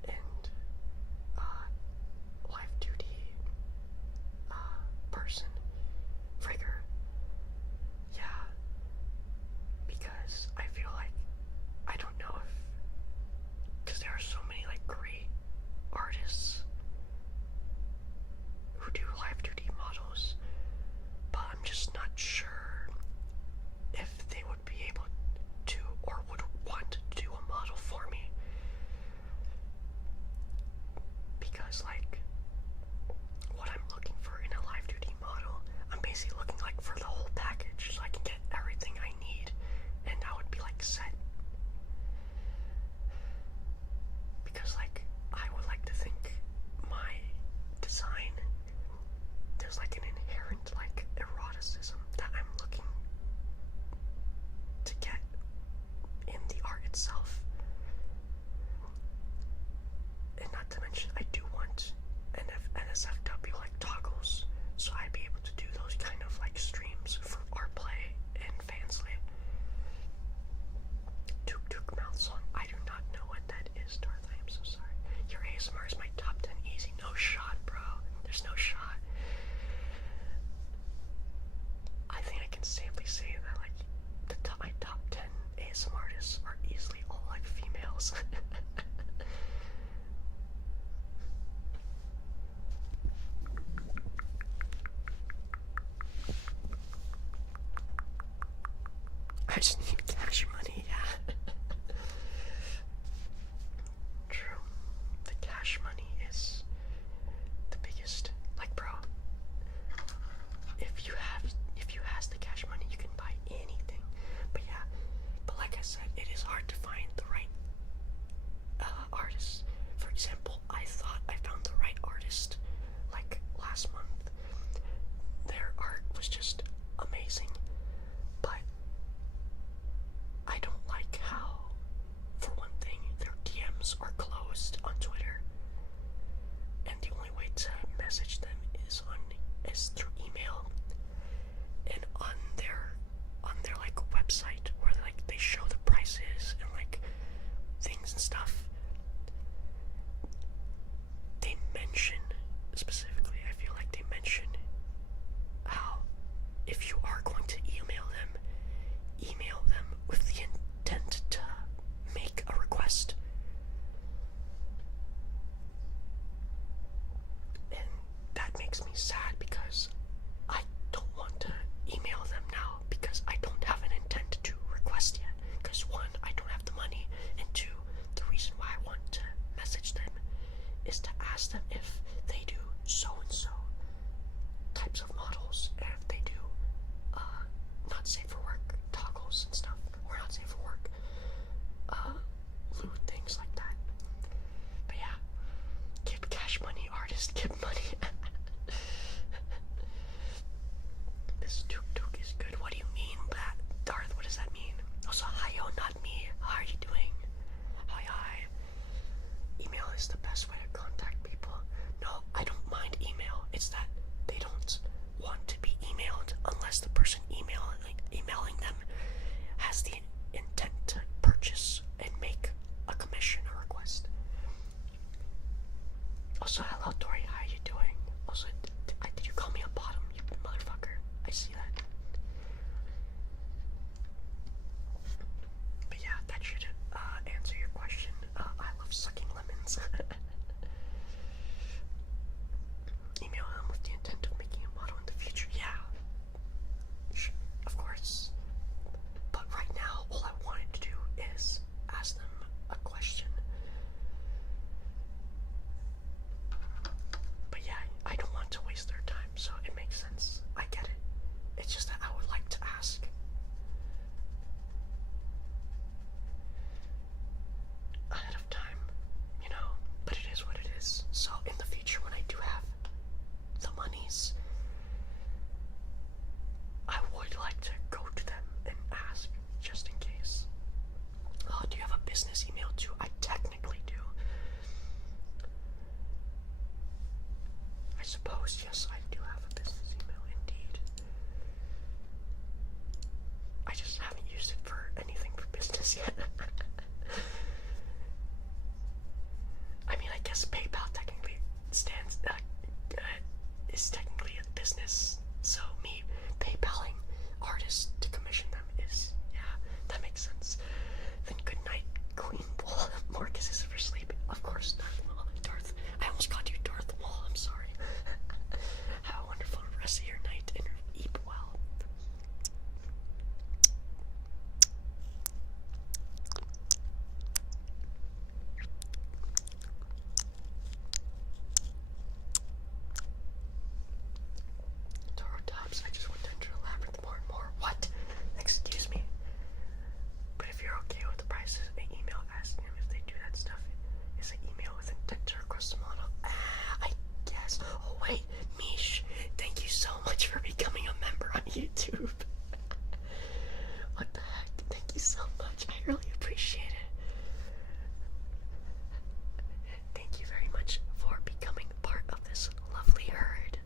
and live duty person, Frigger. Yeah, because I feel like, I don't know if, because there are so many like great artists who do live duty models, but I'm just not sure if they would be able to or would want to do a model for me, because like what I'm looking for in a live duty model, I'm basically looking like for the whole package so I can get everything I need and I would be like set. Because like I would like to think my design, there's like an inherent like eroticism that I'm looking to get in the art itself. And not to mention I do want NSFW like toggles, so I'd be able to do those kind of like streams for art play and Fansly. Tuk Tuk Mouth Song, I do not know what that is, Darth, I am so sorry. Your ASMR is my top 10 easy. No shot, bro. There's no shot. I think I can safely say that like my top 10 ASMR artists are easily all like females. I just need cash money, yeah. True. The cash money is the biggest. Like, bro, if you has the cash money, you can buy anything. But yeah, but like I said, it is hard to find the right artists. For example, I thought I found the right artist like last month. Their art was just amazing, but I don't like how, for one thing, their DMs are closed on Twitter, and the only way to message them is through email. And on their like website where like they show the prices and like things and stuff, they mention specifically, I feel like they mention how if you are going to email them with the intent to make a request. And that makes me sad because I don't want to email them now because I don't have an intent to request yet. Because one, I don't have the money, and two, the reason why I want to message them is to ask them if they do so and so types of models, and if they do not safe for work toggles and stuff, or not safe for work lewd things like that. But yeah, give cash money, artist, give money. This Tuk Tuk is good. What do you mean, Darth? What does that mean? Also, hi, yo, not me. How are you doing? Hi. Email is the best way to contact people. No, I don't mind email. It's that they don't want to be emailed unless the person emailing them has the intent to purchase and make a commission or request. Also, hello, Dory. How are you doing? Also, did you call me a bottom, you motherfucker? I see that. But yeah, that should answer your question. I love sucking lemons. Email them with the intent of making a model in the future. Yeah, of course. But right now, all I wanted to do is ask them a question. But yeah, I don't want to waste their time, so it makes sense. I get it. It's just that I would like to ask. Ahead of time, you know, but it is what it is. So in the future, when I do have the monies, I would like to go to them and ask, just in case. Oh, do you have a business email too? I technically do. I suppose, yes, I do have a business email, indeed. I just haven't used it for anything for business yet. that stuff is an email with intent to request a model. I guess. Oh wait, Mish, thank you so much for becoming a member on YouTube. What the heck? Thank you so much. I really appreciate it. Thank you very much for becoming part of this lovely herd.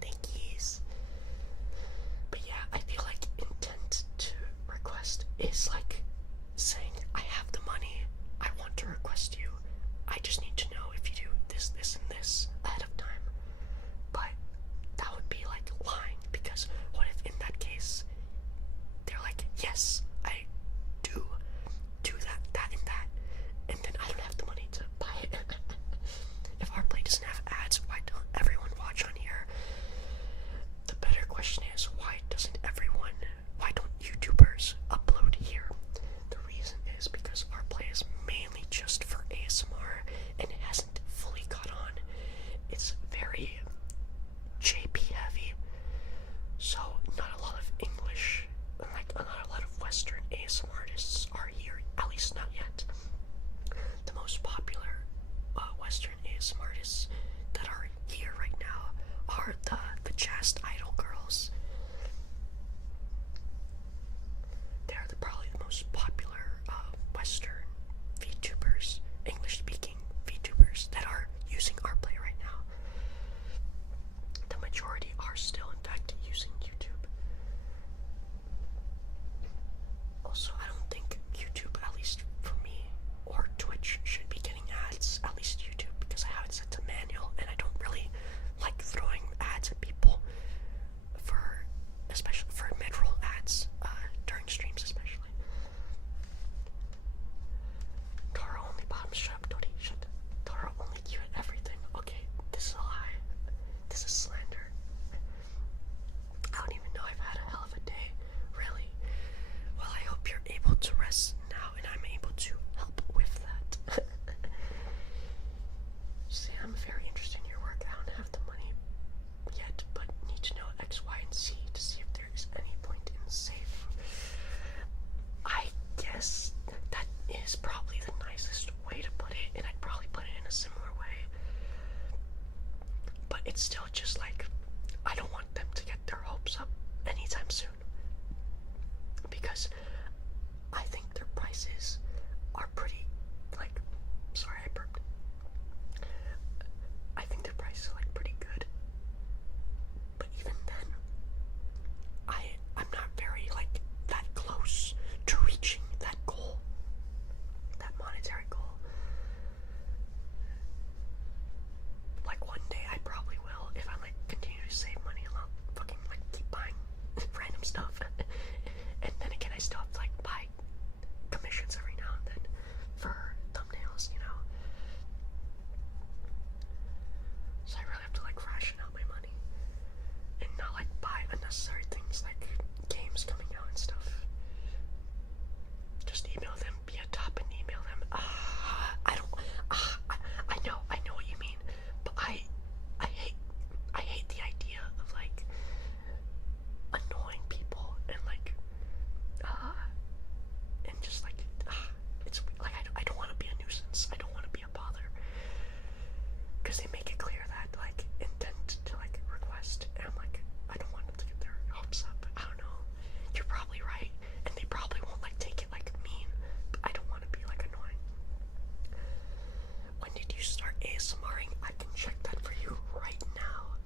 Thank yous. But yeah, I feel like intent to request is like saying, I have the money, I want to request you. I just need to know if you do this, this, and this ahead of time. But that would be like lying, because what if in that case they're like, yes, I do that, that, and then I don't have the money to buy it. If our play doesn't have ads, why don't everyone watch on here? The better question is, why don't YouTubers upload here? The reason is because our play is mainly just for ASMR and it hasn't fully caught on. It's very JP heavy, so not a lot of English, like not a lot of Western ASMR artists are here, at least not yet. The most popular Western ASMR artists that are here right now are the Chast Idol girls. They're probably the most popular Western VTubers, English-speaking VTubers that are using our play right now. The majority are still, in fact, using YouTube. Also, I don't think YouTube, at least for me, or Twitch should be getting ads, at least YouTube, because I have it set to manual, and I don't really like throwing ads at people, especially for mid-roll ads, during streams especially. Tara only bottom shut up, Dodie, shut up. Tara only cute at everything. Okay, this is a lie. This is slander. I don't even know, I've had a hell of a day, really. Well, I hope you're able to rest now, and I'm able to help with that. See, I'm very interested in your work. I don't have the money yet, but need to know X, Y, and Z to see if there is any point in safe. I guess that is probably the nicest way to put it, and I'd probably put it in a similar way. But it's still just like, I don't want them to get their hopes up anytime soon, because I think their prices are pretty, like, sorry I burped. I think their prices are like pretty good, but even then, I'm not very like that close to reaching that goal, that monetary goal. Like one day I probably will, if I like continue to save money and I'll fucking like keep buying random stuff. And then again, I still have to like buy commissions every now and then for thumbnails, you know. So I really have to like ration out my money and not like buy unnecessary things like games coming out and stuff. Just email them, be a top and email them. I know what you mean, but I hate the idea of like annoying people and like and just like it's like I don't want to be a nuisance. I don't want to be a bother, because they make it clear that like intent to like request, and I'm like, I don't want them to get their hopes up. I don't know. You're probably right, and they probably won't like take it like mean, but I don't want to be like annoying. When did you start ASMRing? I can check that for you right now.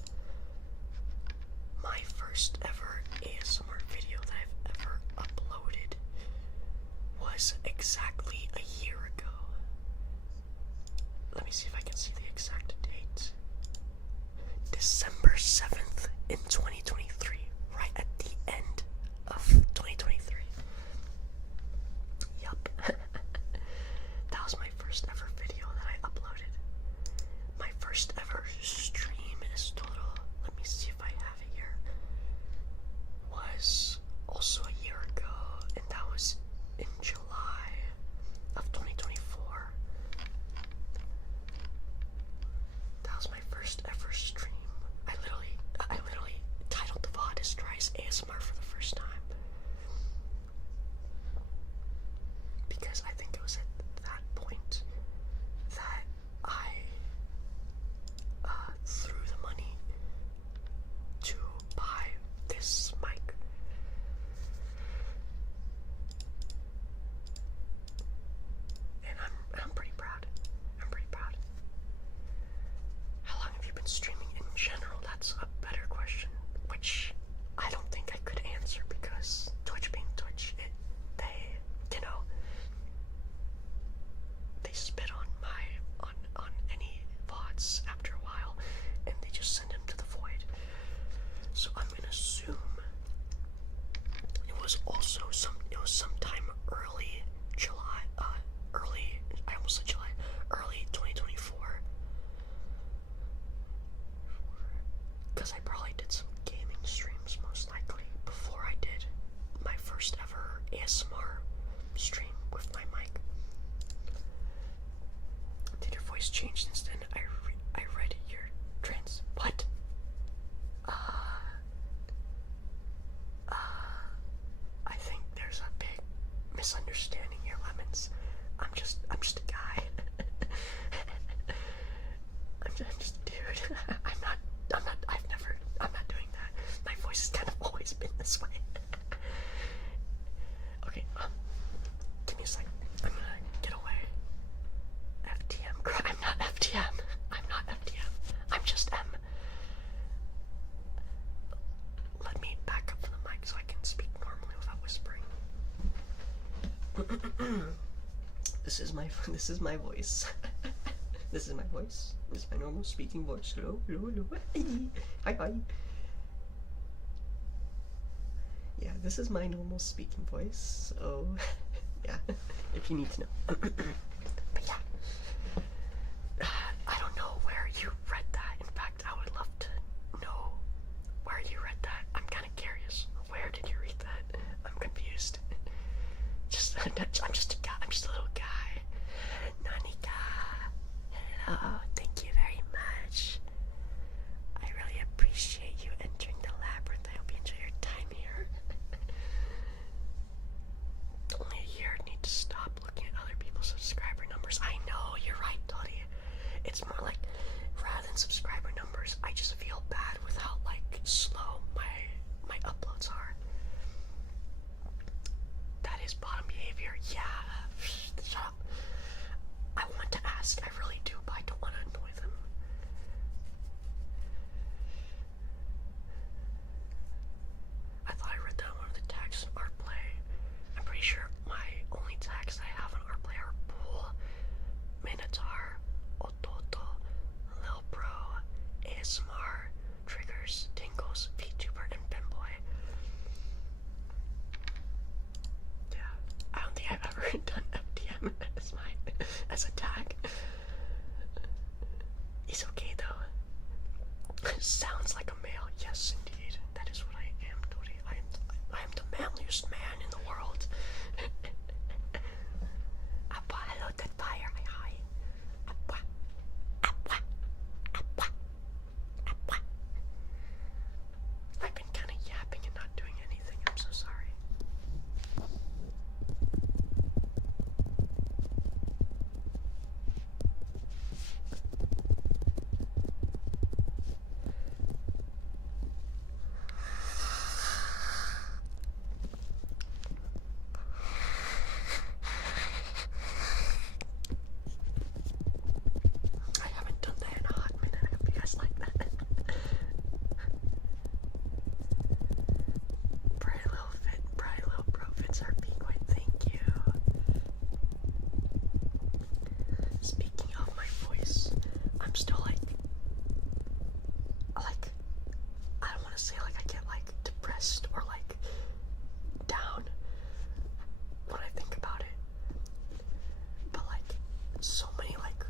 My first ever ASMR video that I've ever uploaded was exactly a year ago. Let me see if I can see the exact date. December 7th in 2023, right at the end of 2023. Yup. That was my first ever video that I uploaded. My first ever stream is total. Let me see if I have it here. voice changed since then. I read your trends. What? I think there's a big misunderstanding here, Lemons. I'm just a guy. I'm just a dude. I'm not doing that. My voice has kind of always been this way. Okay, give me a sec. I'm gonna get away. FTM. I'm not FTM. I'm not FTM. I'm just M. Let me back up from the mic so I can speak normally without whispering. This is my voice. This is my voice. This is my normal speaking voice. Hello, hello, hello. Hi, hi. Yeah, this is my normal speaking voice. So, yeah, if you need to know. But yeah, I don't know where you read that. In fact, I would love to know where you read that. I'm kind of curious. Where did you read that? I'm confused. I'm just a guy. I'm just a little guy. Nanika. Hello. Thank you very much. I really appreciate you entering the labyrinth. I hope you enjoy your time here. Only a year. Need to stop looking at other people's subscriber numbers. I know, you're right, Dottie. It's more like, rather than subscriber numbers, I just feel bad with how like slow my uploads are. That is bottom behavior. Yeah. Shut up. I want to ask. I really do, but I don't want to annoy them. I thought I read down one of the tags in art play. I'm pretty sure my only tags I have in art play are pool, minotaur, ototo, lil bro, ASMR, triggers, tingles, VTuber, and femboy. Yeah, I don't think I've ever done FTM as a tag. It's okay though. Sounds like a male. Yes, indeed. That is what I am, Dori. I am the manliest man in the world. Appa, hello, dead fire. Hi. Appa. Appa. Appa. Appa. I've been kind of yapping and not doing anything. I'm so sorry. I haven't done that in a hot minute. I hope you guys like that. Bright little profits are being quite. Thank you. Speaking of my voice, I'm still like I don't want to say like I get like depressed or like down when I think about it, but like so many like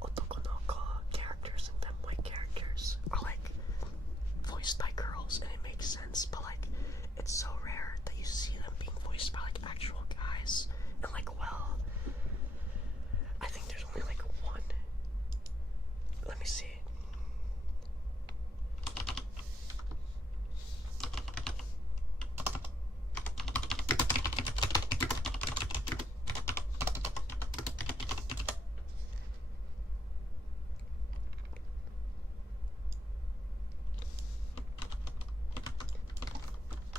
otokonoko characters and femboy characters are like voiced by girls, and it makes sense, but like it's so rare that you see them being voiced by like actual guys. And like, well, I think there's only like one. Let me see.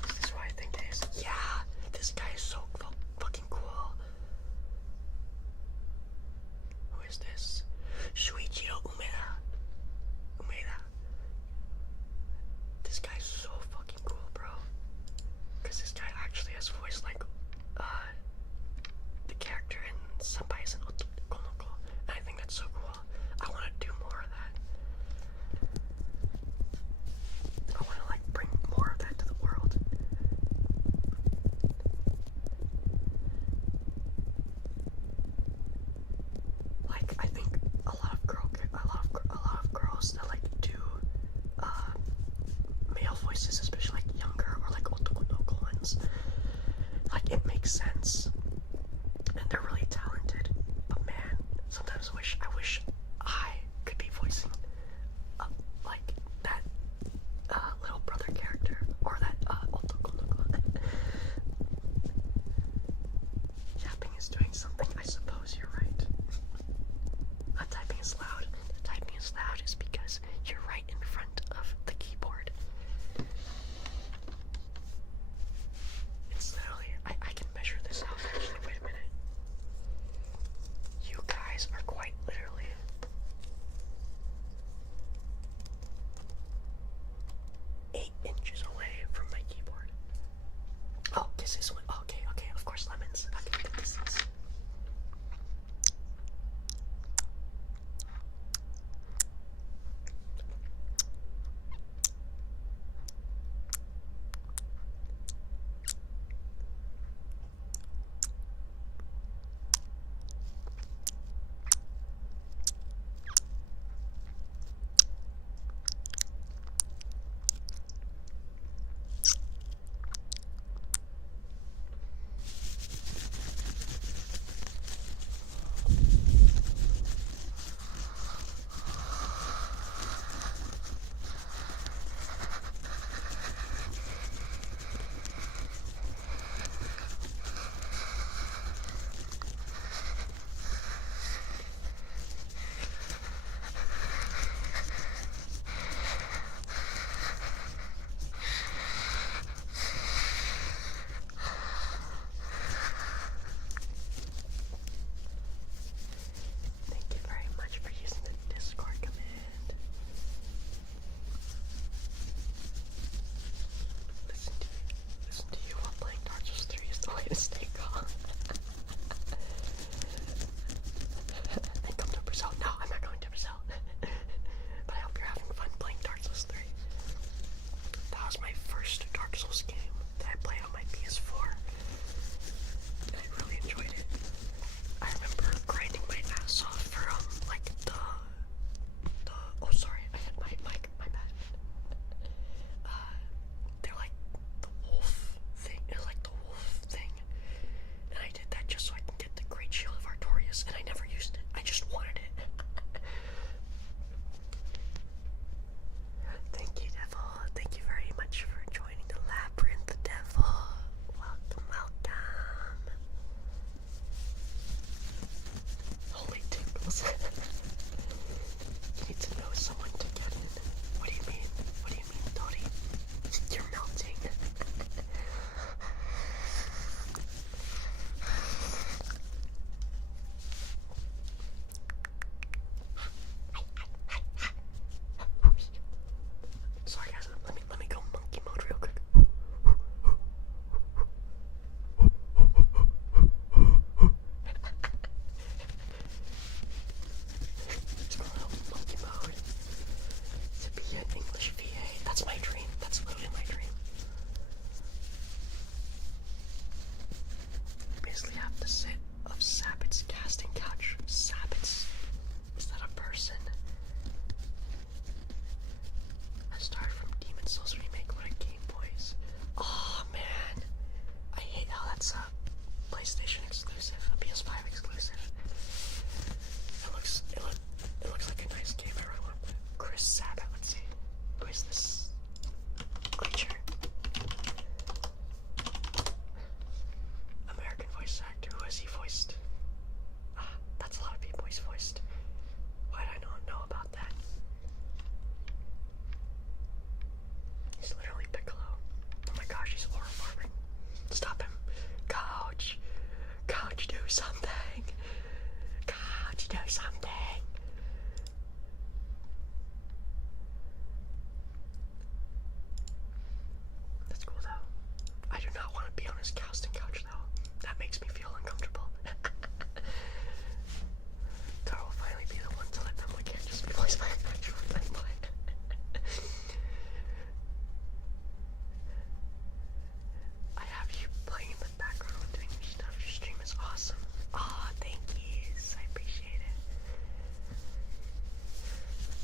This is what I think it is. Yeah, this guy is so fucking cool. Who is this? Shuichiro Umeda. This guy's so fucking cool, bro. Because this guy actually has voiced like the character in Senpai's and Otokonoko. And I think that's so cool. I want to do more of that. I want to like bring more of that to the world. Like I think a lot of girls that like do male voices, especially like younger or like otokonoko ones, like it makes sense and they're really talented. But man, sometimes I wish guys are quite literally 8 inches away from my keyboard. Oh, this is one. Okay, okay, of course, lemons. Okay, this is. Stay calm. And come to Brazil. No, I'm not going to Brazil. But I hope you're having fun playing Dark Souls 3. That was my first Dark Souls game that I played on my PS4. And I really enjoyed it. I remember grinding my ass off for like the oh sorry, I hit my mic, my bad. They're like the wolf thing. It's like the wolf thing. And I did that just so I can get the Great Shield of Artorias, and I never used it. I just wanted it. Thank you, Devil. Thank you very much for joining the Labyrinth, Devil. Welcome, welcome. Holy tingles. You need to know someone to get in. What do you mean? What do you mean, Dottie? You're melting. Sorry guys, let me go monkey mode real quick. Let's go a little monkey mode. To be an English VA. That's my dream. That's literally my dream. Basically have to sit of Sabbath's casting couch. Sabbath's? Is that a person? I started from Demon Souls Remake. What a Game Boys. Oh man. I hate how that's a PlayStation exclusive, a PS5 exclusive. It looks like a nice game. I really want Chris Sabbath. Let's see. Who is this creature? American voice actor. Who has he voiced? That's a lot of people he's voiced. Why did I not know about that? He's literally Piccolo. Oh my gosh, he's aura farming. Stop him. Coach. Coach, do something. Coach, do something. That's cool though. I do not want to be on his casting couch though. That makes me feel uncomfortable. Taro will finally be the one to let them look at just voice my actual gameplay. I have you playing in the background while doing your stuff. Your stream is awesome. Aw, thank yous. I appreciate it.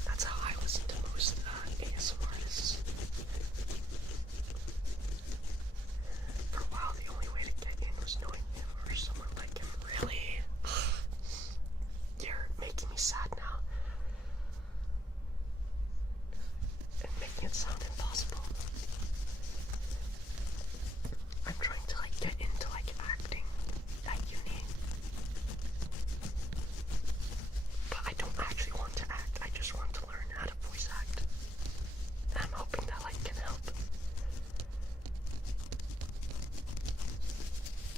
That's how I listen to most ASMR artists. For a while, the only way to get in was knowing him or someone like him. Really? You're making me sad now. And making it sound impossible. I'm trying to like get into like acting at uni. But I don't actually want to act. I just want to learn how to voice act. And I'm hoping that like can help.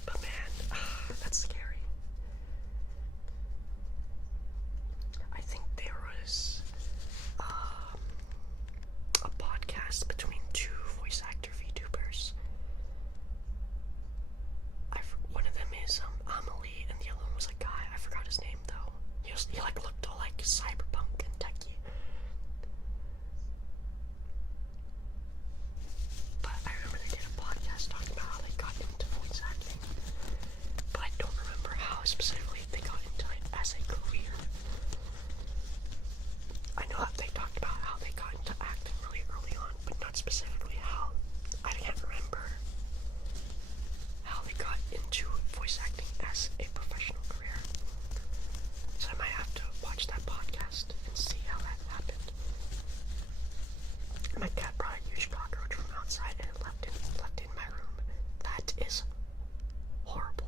But man, that's scary. he like looked all like cyberpunk and techy. But I remember they did a podcast talking about how they got into voice acting. But I don't remember how specifically they got into it as a career. I know that they talked about how they got into acting really early on, but not specifically how. I can't remember how they got into voice acting as a professional career. So I might have to watch that podcast and see how that happened. My cat brought a huge cockroach from outside and it left in my room. That is horrible.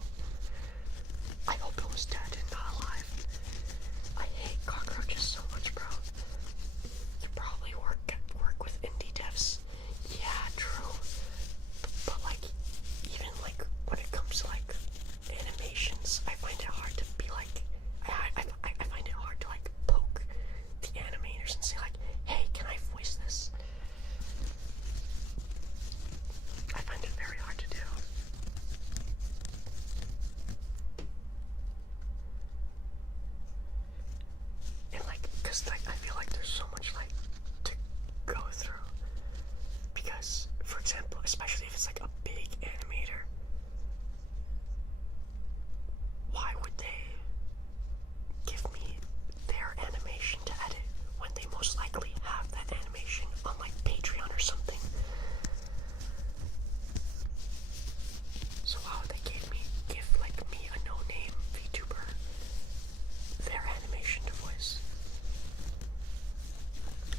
I hope it was dead and not alive. I hate cockroaches so much, bro. You probably work with indie devs. Yeah, true. But like, even like when it comes to like animations, I find it hard to be like, I find it hard to like poke the animators and say like, hey, can I voice this? I find it very hard to do. And like, cause like I feel like there's so much like to go through. Because, for example, especially if it's like a big animator, why would they give me their animation to edit when they most likely have that animation on like Patreon or something? So why would they give like me a no-name VTuber their animation to voice?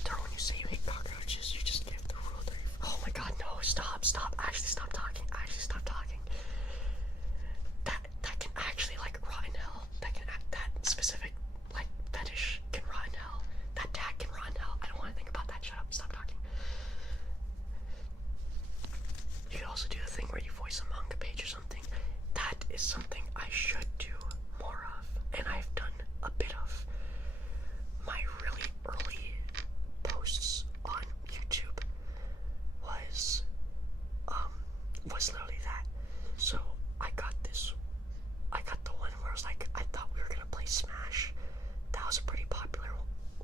Darwin, when you say you hate cockroaches, you just give the rule 3. Oh my god, no, stop, actually stop talking, That can actually like rot in hell. That specific like fetish can rot in hell. That tag can rot in hell. I don't want to think about that. Shut up, stop talking. You could also do the thing where you voice a manga page or something. That is something I should do more of, and I've done a bit of. My really early posts on YouTube was literally that. So I got the one where I was like, I thought we were gonna play Smash. That was a pretty popular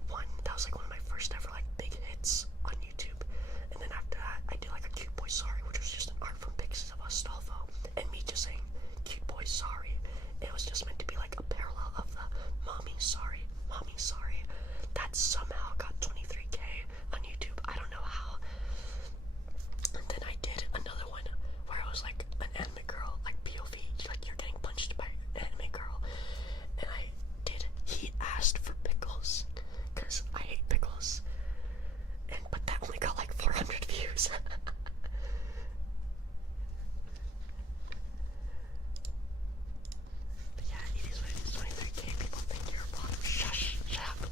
one. That was like one of my first ever like big hits on YouTube. And then after that, I did like a Cute Boy Sorry, which was just an art from Pixies of Astolfo, and me just saying Cute Boy Sorry. It was just meant to be like a parallel of the Mommy Sorry. That somehow got 23K on YouTube. I don't know how. And then I did another one where I was like an anime girl, like POV, like you're getting punched by an anime girl. And I did He Asked for Pickles, because I hate pickles. But that only got like 400 views. But yeah, it is what it is. 23K people think you're a bottom. Shut up.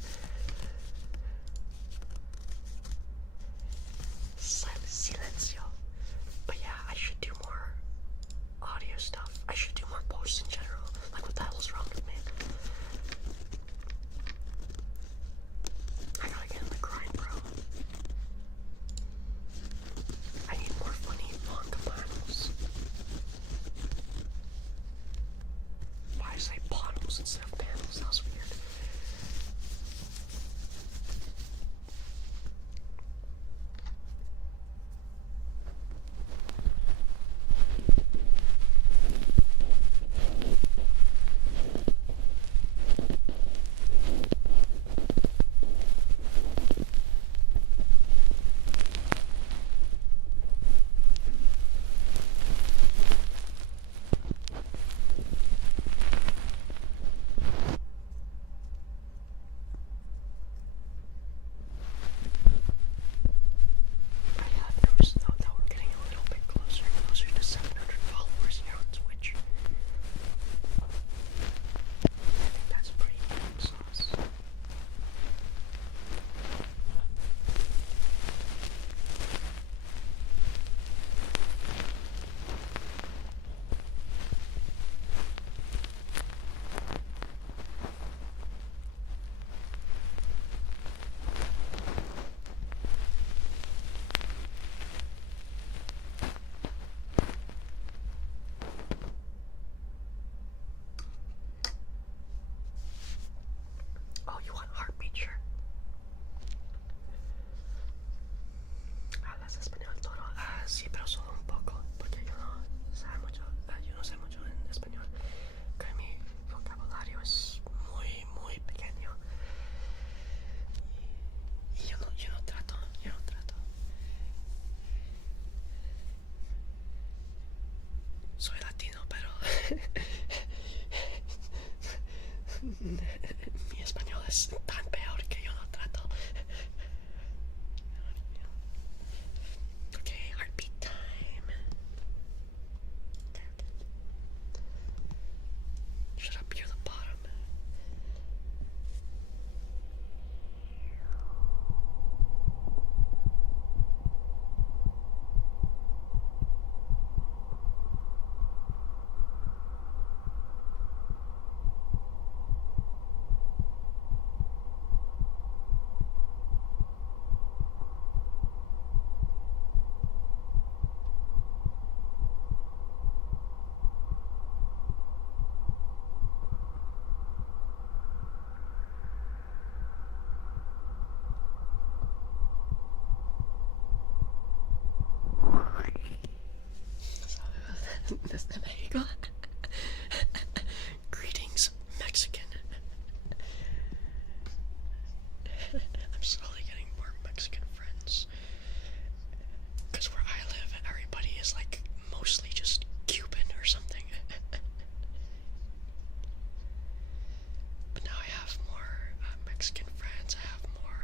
Mi español es tan peor que yo no trato. Okay, heartbeat time. Should up here the bottom. Desde México. Greetings, Mexican. I'm slowly getting more Mexican friends. Because where I live, everybody is like mostly just Cuban or something. But now I have more Mexican friends. I have more.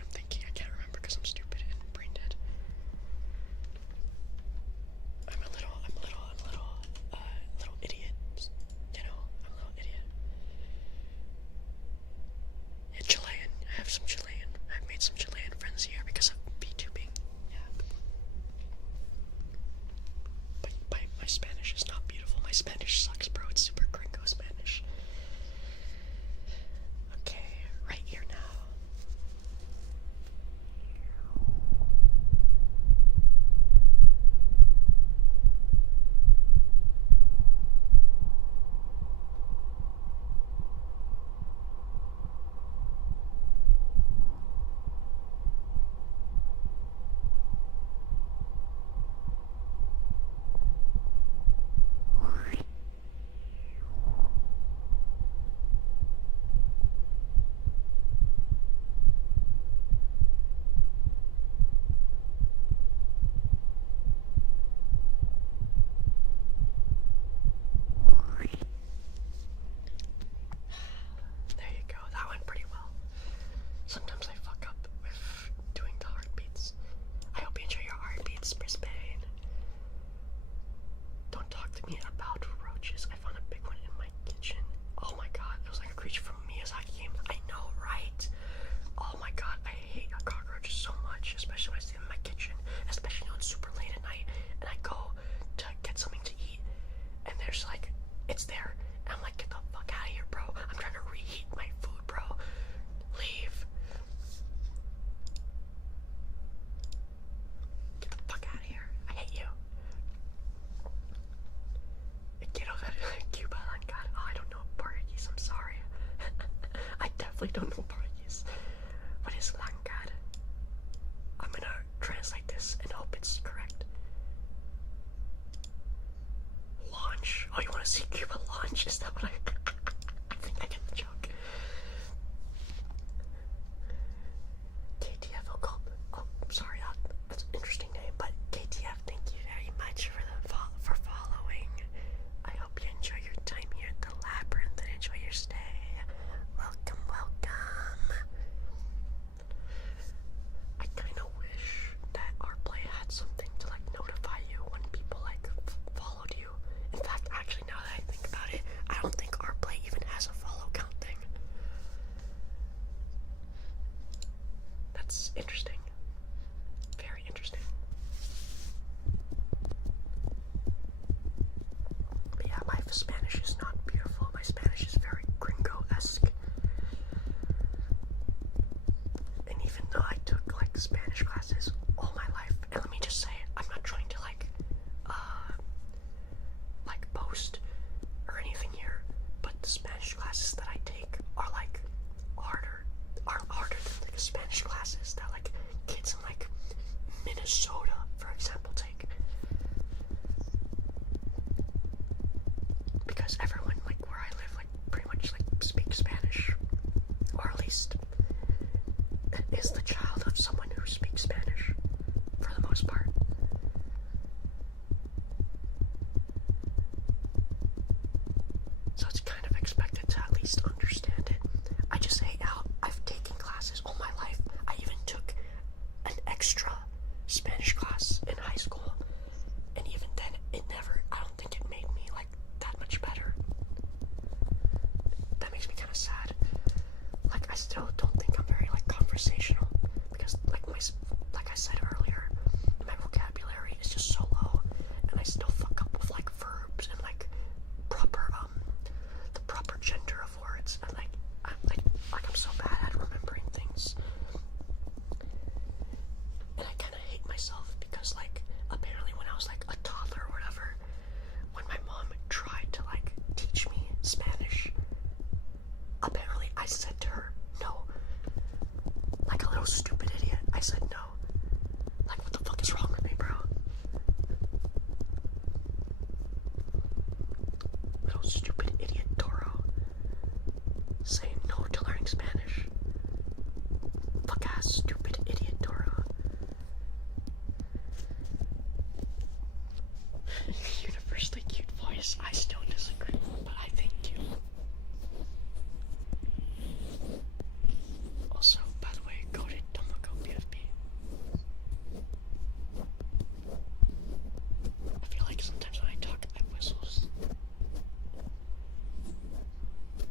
I'm thinking, I can't remember because I'm stupid and brain dead. I'm a little idiot. You know, I'm a little idiot. Yeah, Chilean. I have some Chilean. I've made some Chilean friends here because of B2B. Yeah. But my Spanish is not beautiful. My Spanish sucks, bro. It's super gringo Spanish. Okay, right here now. There you go. That went pretty well. Sometimes I fuck up with doing the heartbeats. I hope you enjoy your heartbeats, Brisbane. Don't talk to me about roaches. I found a big one in my kitchen. Oh my god, it was like a creature from Miyazaki game. I know, right? Oh my god, I hate cockroaches so much, especially when I see them in my kitchen, especially when it's super late at night and I go to get something to eat and there's like, it's there. And I'm like, get the fuck out of here, bro. I'm trying to reheat my food, bro. Leave. Get the fuck out of here. I hate you. Get over there, Cuba. God, oh, I don't know Portuguese. I'm sorry. I definitely don't know Portuguese. What is Langad? I'm gonna translate this and hope it's correct. Launch. Oh, you want to see Cuba launch? Is that what I think I get the joke. KTF, oh, sorry, that's an interesting name, but KTF, thank you very much for following. I hope you enjoy your time here at the Labyrinth and enjoy your stay. Welcome, welcome. I kind of wish that our play had something to like notify you when people like followed you. In fact, actually, now that I think about it, I don't think our play even has a follow count thing. That's interesting. Very interesting. But yeah, my Spanish is not beautiful. My Spanish is very gringo-esque. And even though I took like Spanish classes all my life, and let me just say, I'm not trying to like boast or anything here, but the Spanish classes that I take are harder than like Spanish classes that like kids in like Minnesota, for example, take. Because everyone like where I live like pretty much like speaks Spanish, or at least is the child of someone who speaks Spanish for the most part. disagree, but I thank you. Also, by the way, go to Tomoko BFB. I feel like sometimes when I talk, I whistles.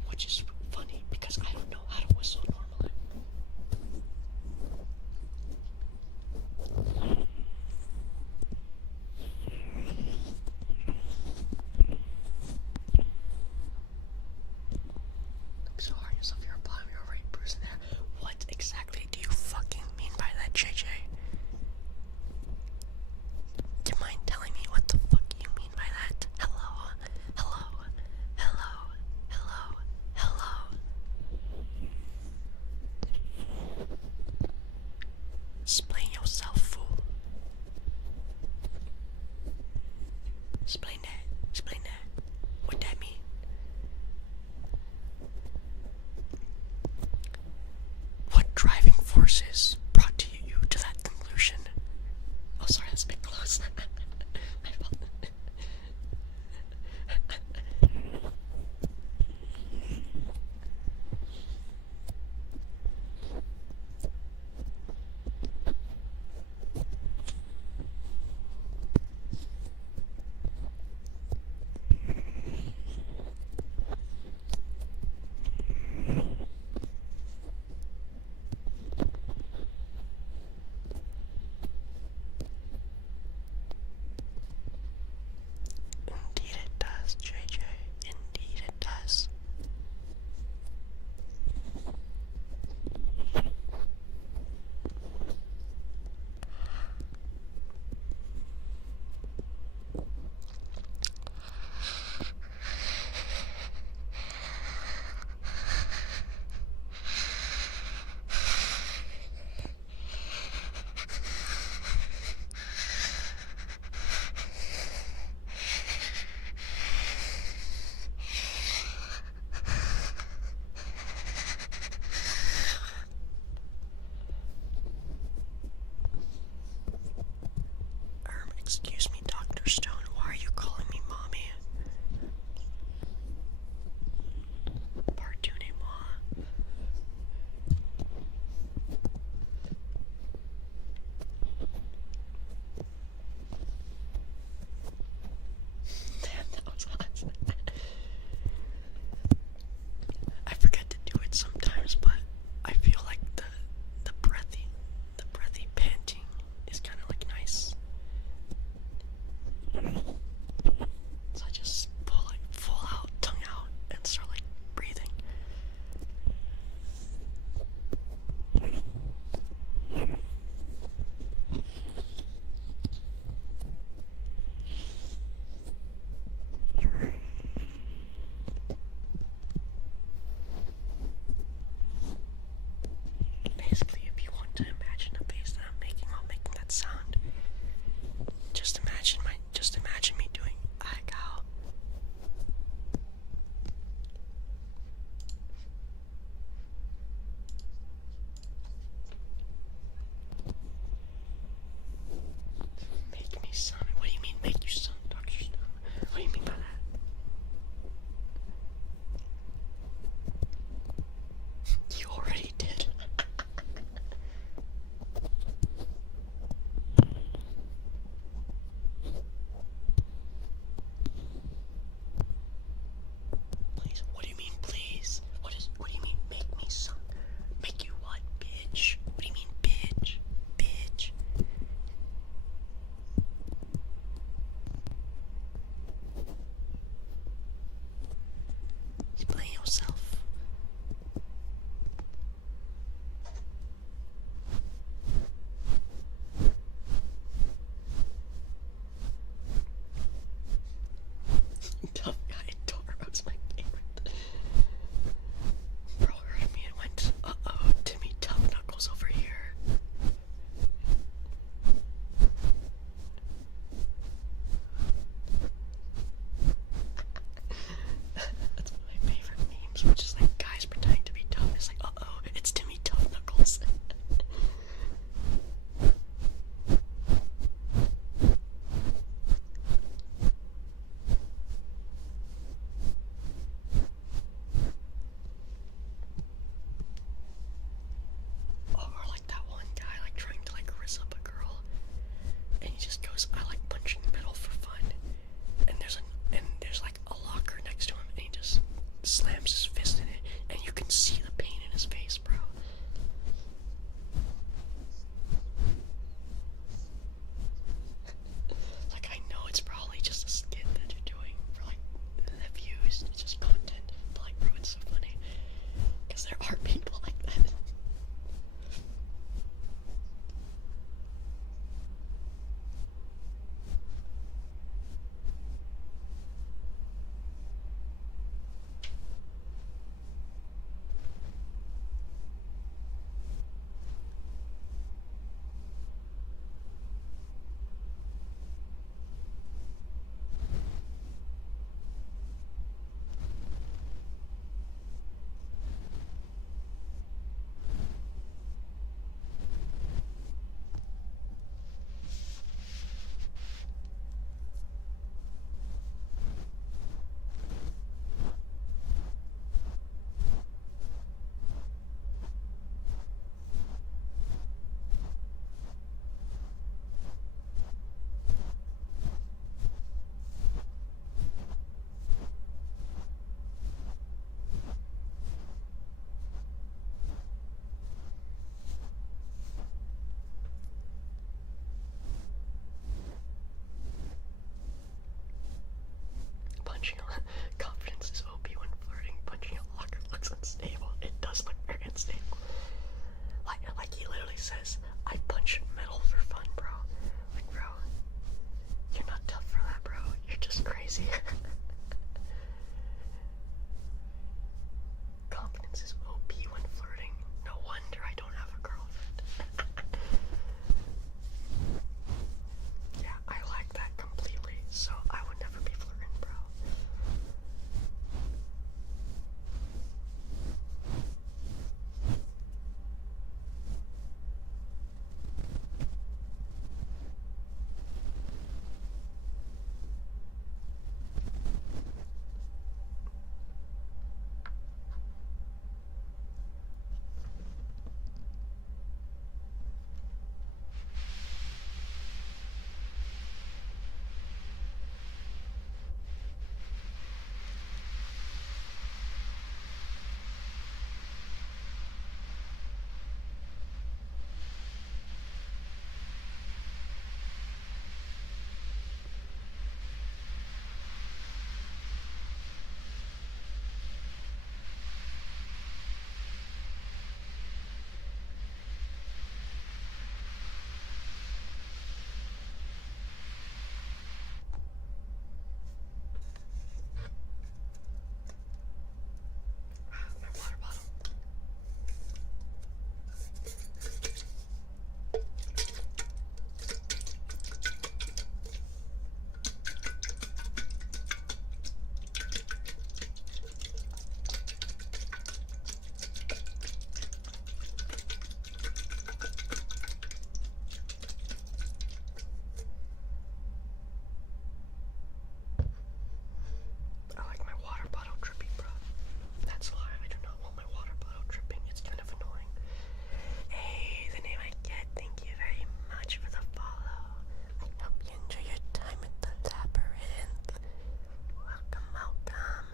Which is funny because I don't know how to whistle normally. I'm so hard on yourself, you're a bomb, you're already bruising there. What exactly do you fucking mean by that, JJ? Do you mind telling me what the fuck you mean by that? Hello? Hello? Hello? Hello? Hello? Explain yourself, fool. Explain that. Explain that. What that mean? What driving forces brought you to that conclusion? Oh, sorry, that's a bit close. Indeed it does, JJ. Indeed it does. Excuse me, Dr. Stone, why are you calling me mommy? Pardonnez-moi. Damn, that was hot. I forget to do it sometimes, but I feel like the breathy panting is kind of like nice. So I just pull like full out, tongue out, and start like breathing. Basically, if you want to imagine the face that I'm making while making that sound, just imagine me doing Aigao. Make me sound. What do you mean make you sound, Dr. Stone? What do you mean by that? You already did. Please, what do you mean, please? What do you mean, make me some? Make you what, bitch? What do you mean, bitch? Bitch. Explain yourself. Tough guy Toro's my favorite. Bro heard me and went, uh-oh, Timmy Tough Knuckles over here. That's one of my favorite memes, which confidence is OP when flirting. No wonder I don't have a girlfriend. Yeah, I like that completely, so I would never be flirting, bro. My water bottle. I like my water bottle dripping, bro. That's why I do not want my water bottle dripping. It's kind of annoying. Hey, the name I get. Thank you very much for the follow. I hope you enjoy your time at the labyrinth. Welcome, welcome.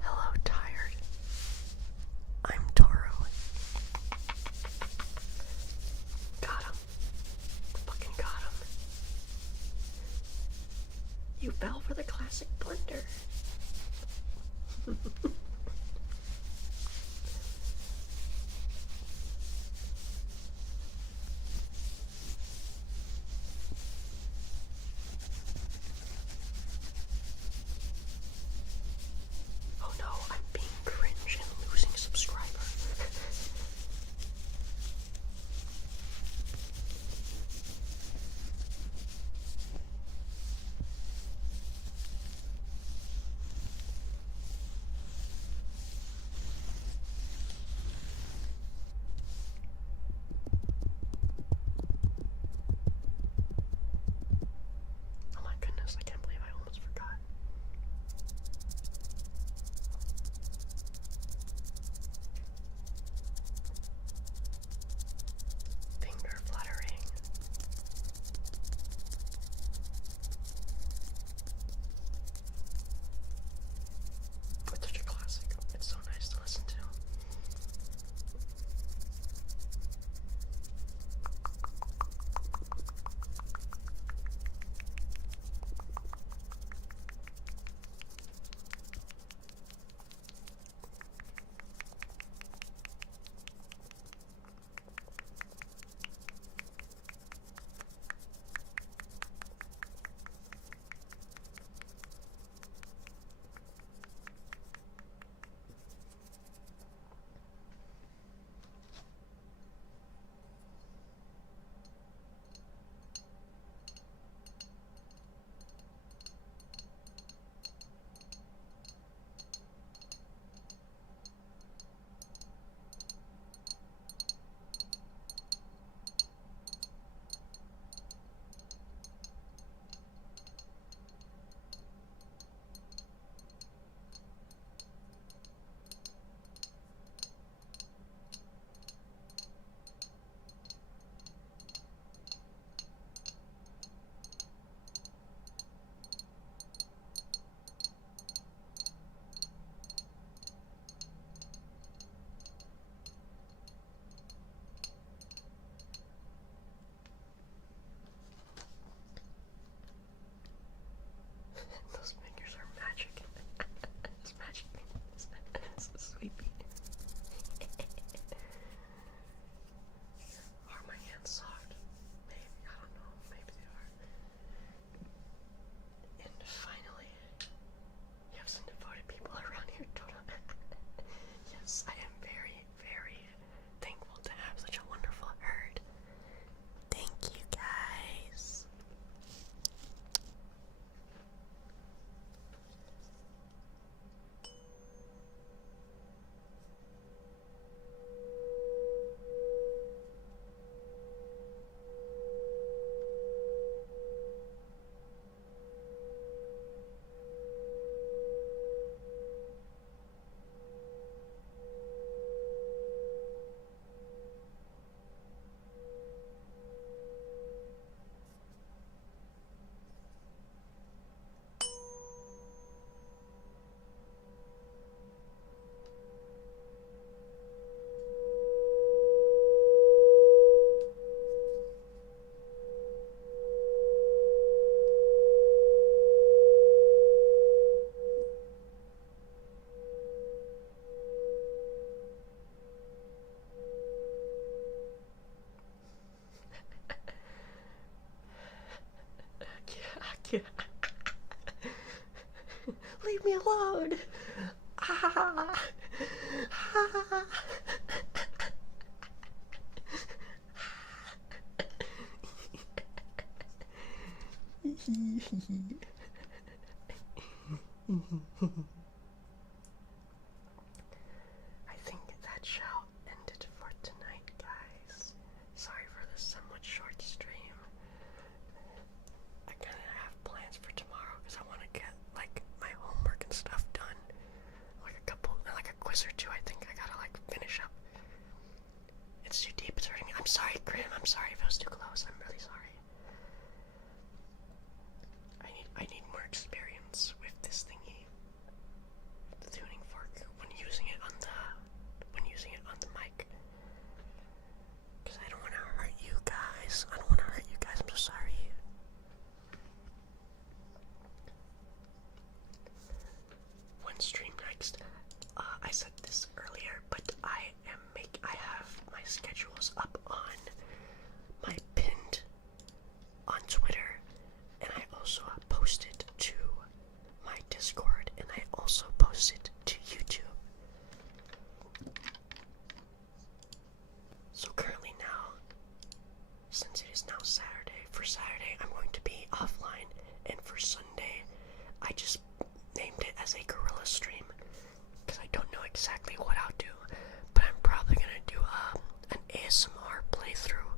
Hello, tired. I'm Toro. Got him. Fucking got him. You fell for the classic blunder. Oh no, I'm being cringe and losing a subscriber. Leave me alone. Ah. Ah. I think that shall end it for tonight, guys. Sorry for the somewhat short stream. I kind of have plans for tomorrow because I want to get like my homework and stuff done. Like a quiz or two. I think I gotta like finish up. It's too deep. It's hurting me. I'm sorry, Grim. I'm sorry if it was too close. I'm really sorry. I need more experience with this thingy, the tuning fork, when using it on the mic. Because I don't want to hurt you guys. I'm so sorry. When stream next? I said this earlier, but I have my schedules up on my pinned on Twitter, and I also posted to my Discord, and I also posted to YouTube. So currently now, since it is now Saturday, for Saturday I'm going to be offline, and for Sunday I just named it as a gorilla stream because I don't know exactly what I'll do, but I'm probably gonna do an ASMR playthrough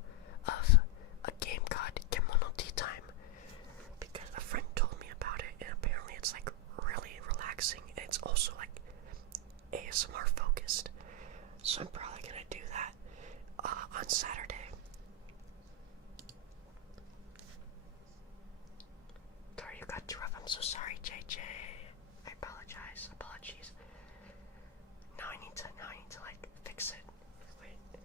of a game called Kemono Tea Time because a friend told me about it, and apparently it's like really relaxing, and it's also like ASMR focused. So I'm probably gonna do that on Saturday. Sorry you got too rough. I'm so sorry, JJ. I apologize. Apologies. Now I need to like fix it. Wait.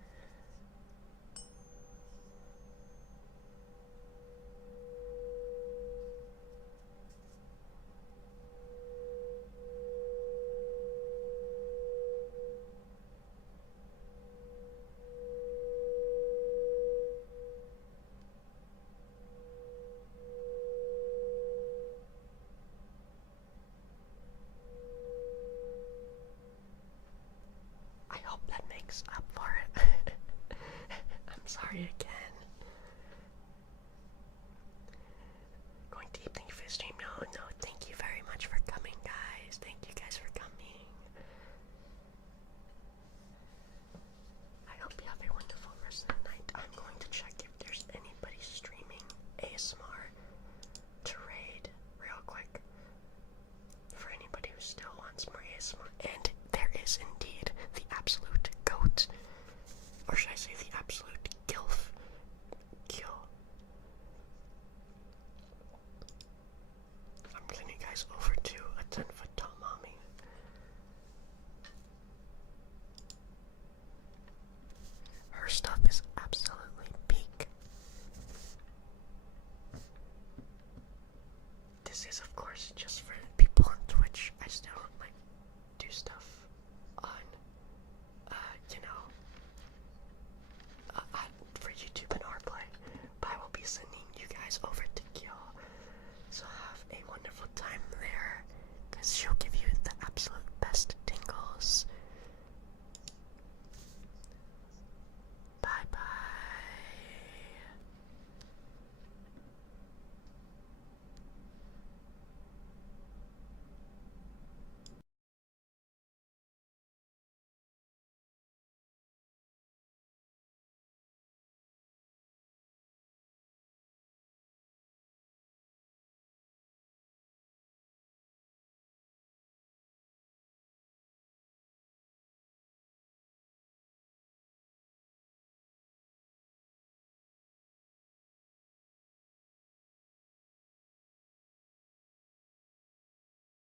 I hope that makes up for it. I'm sorry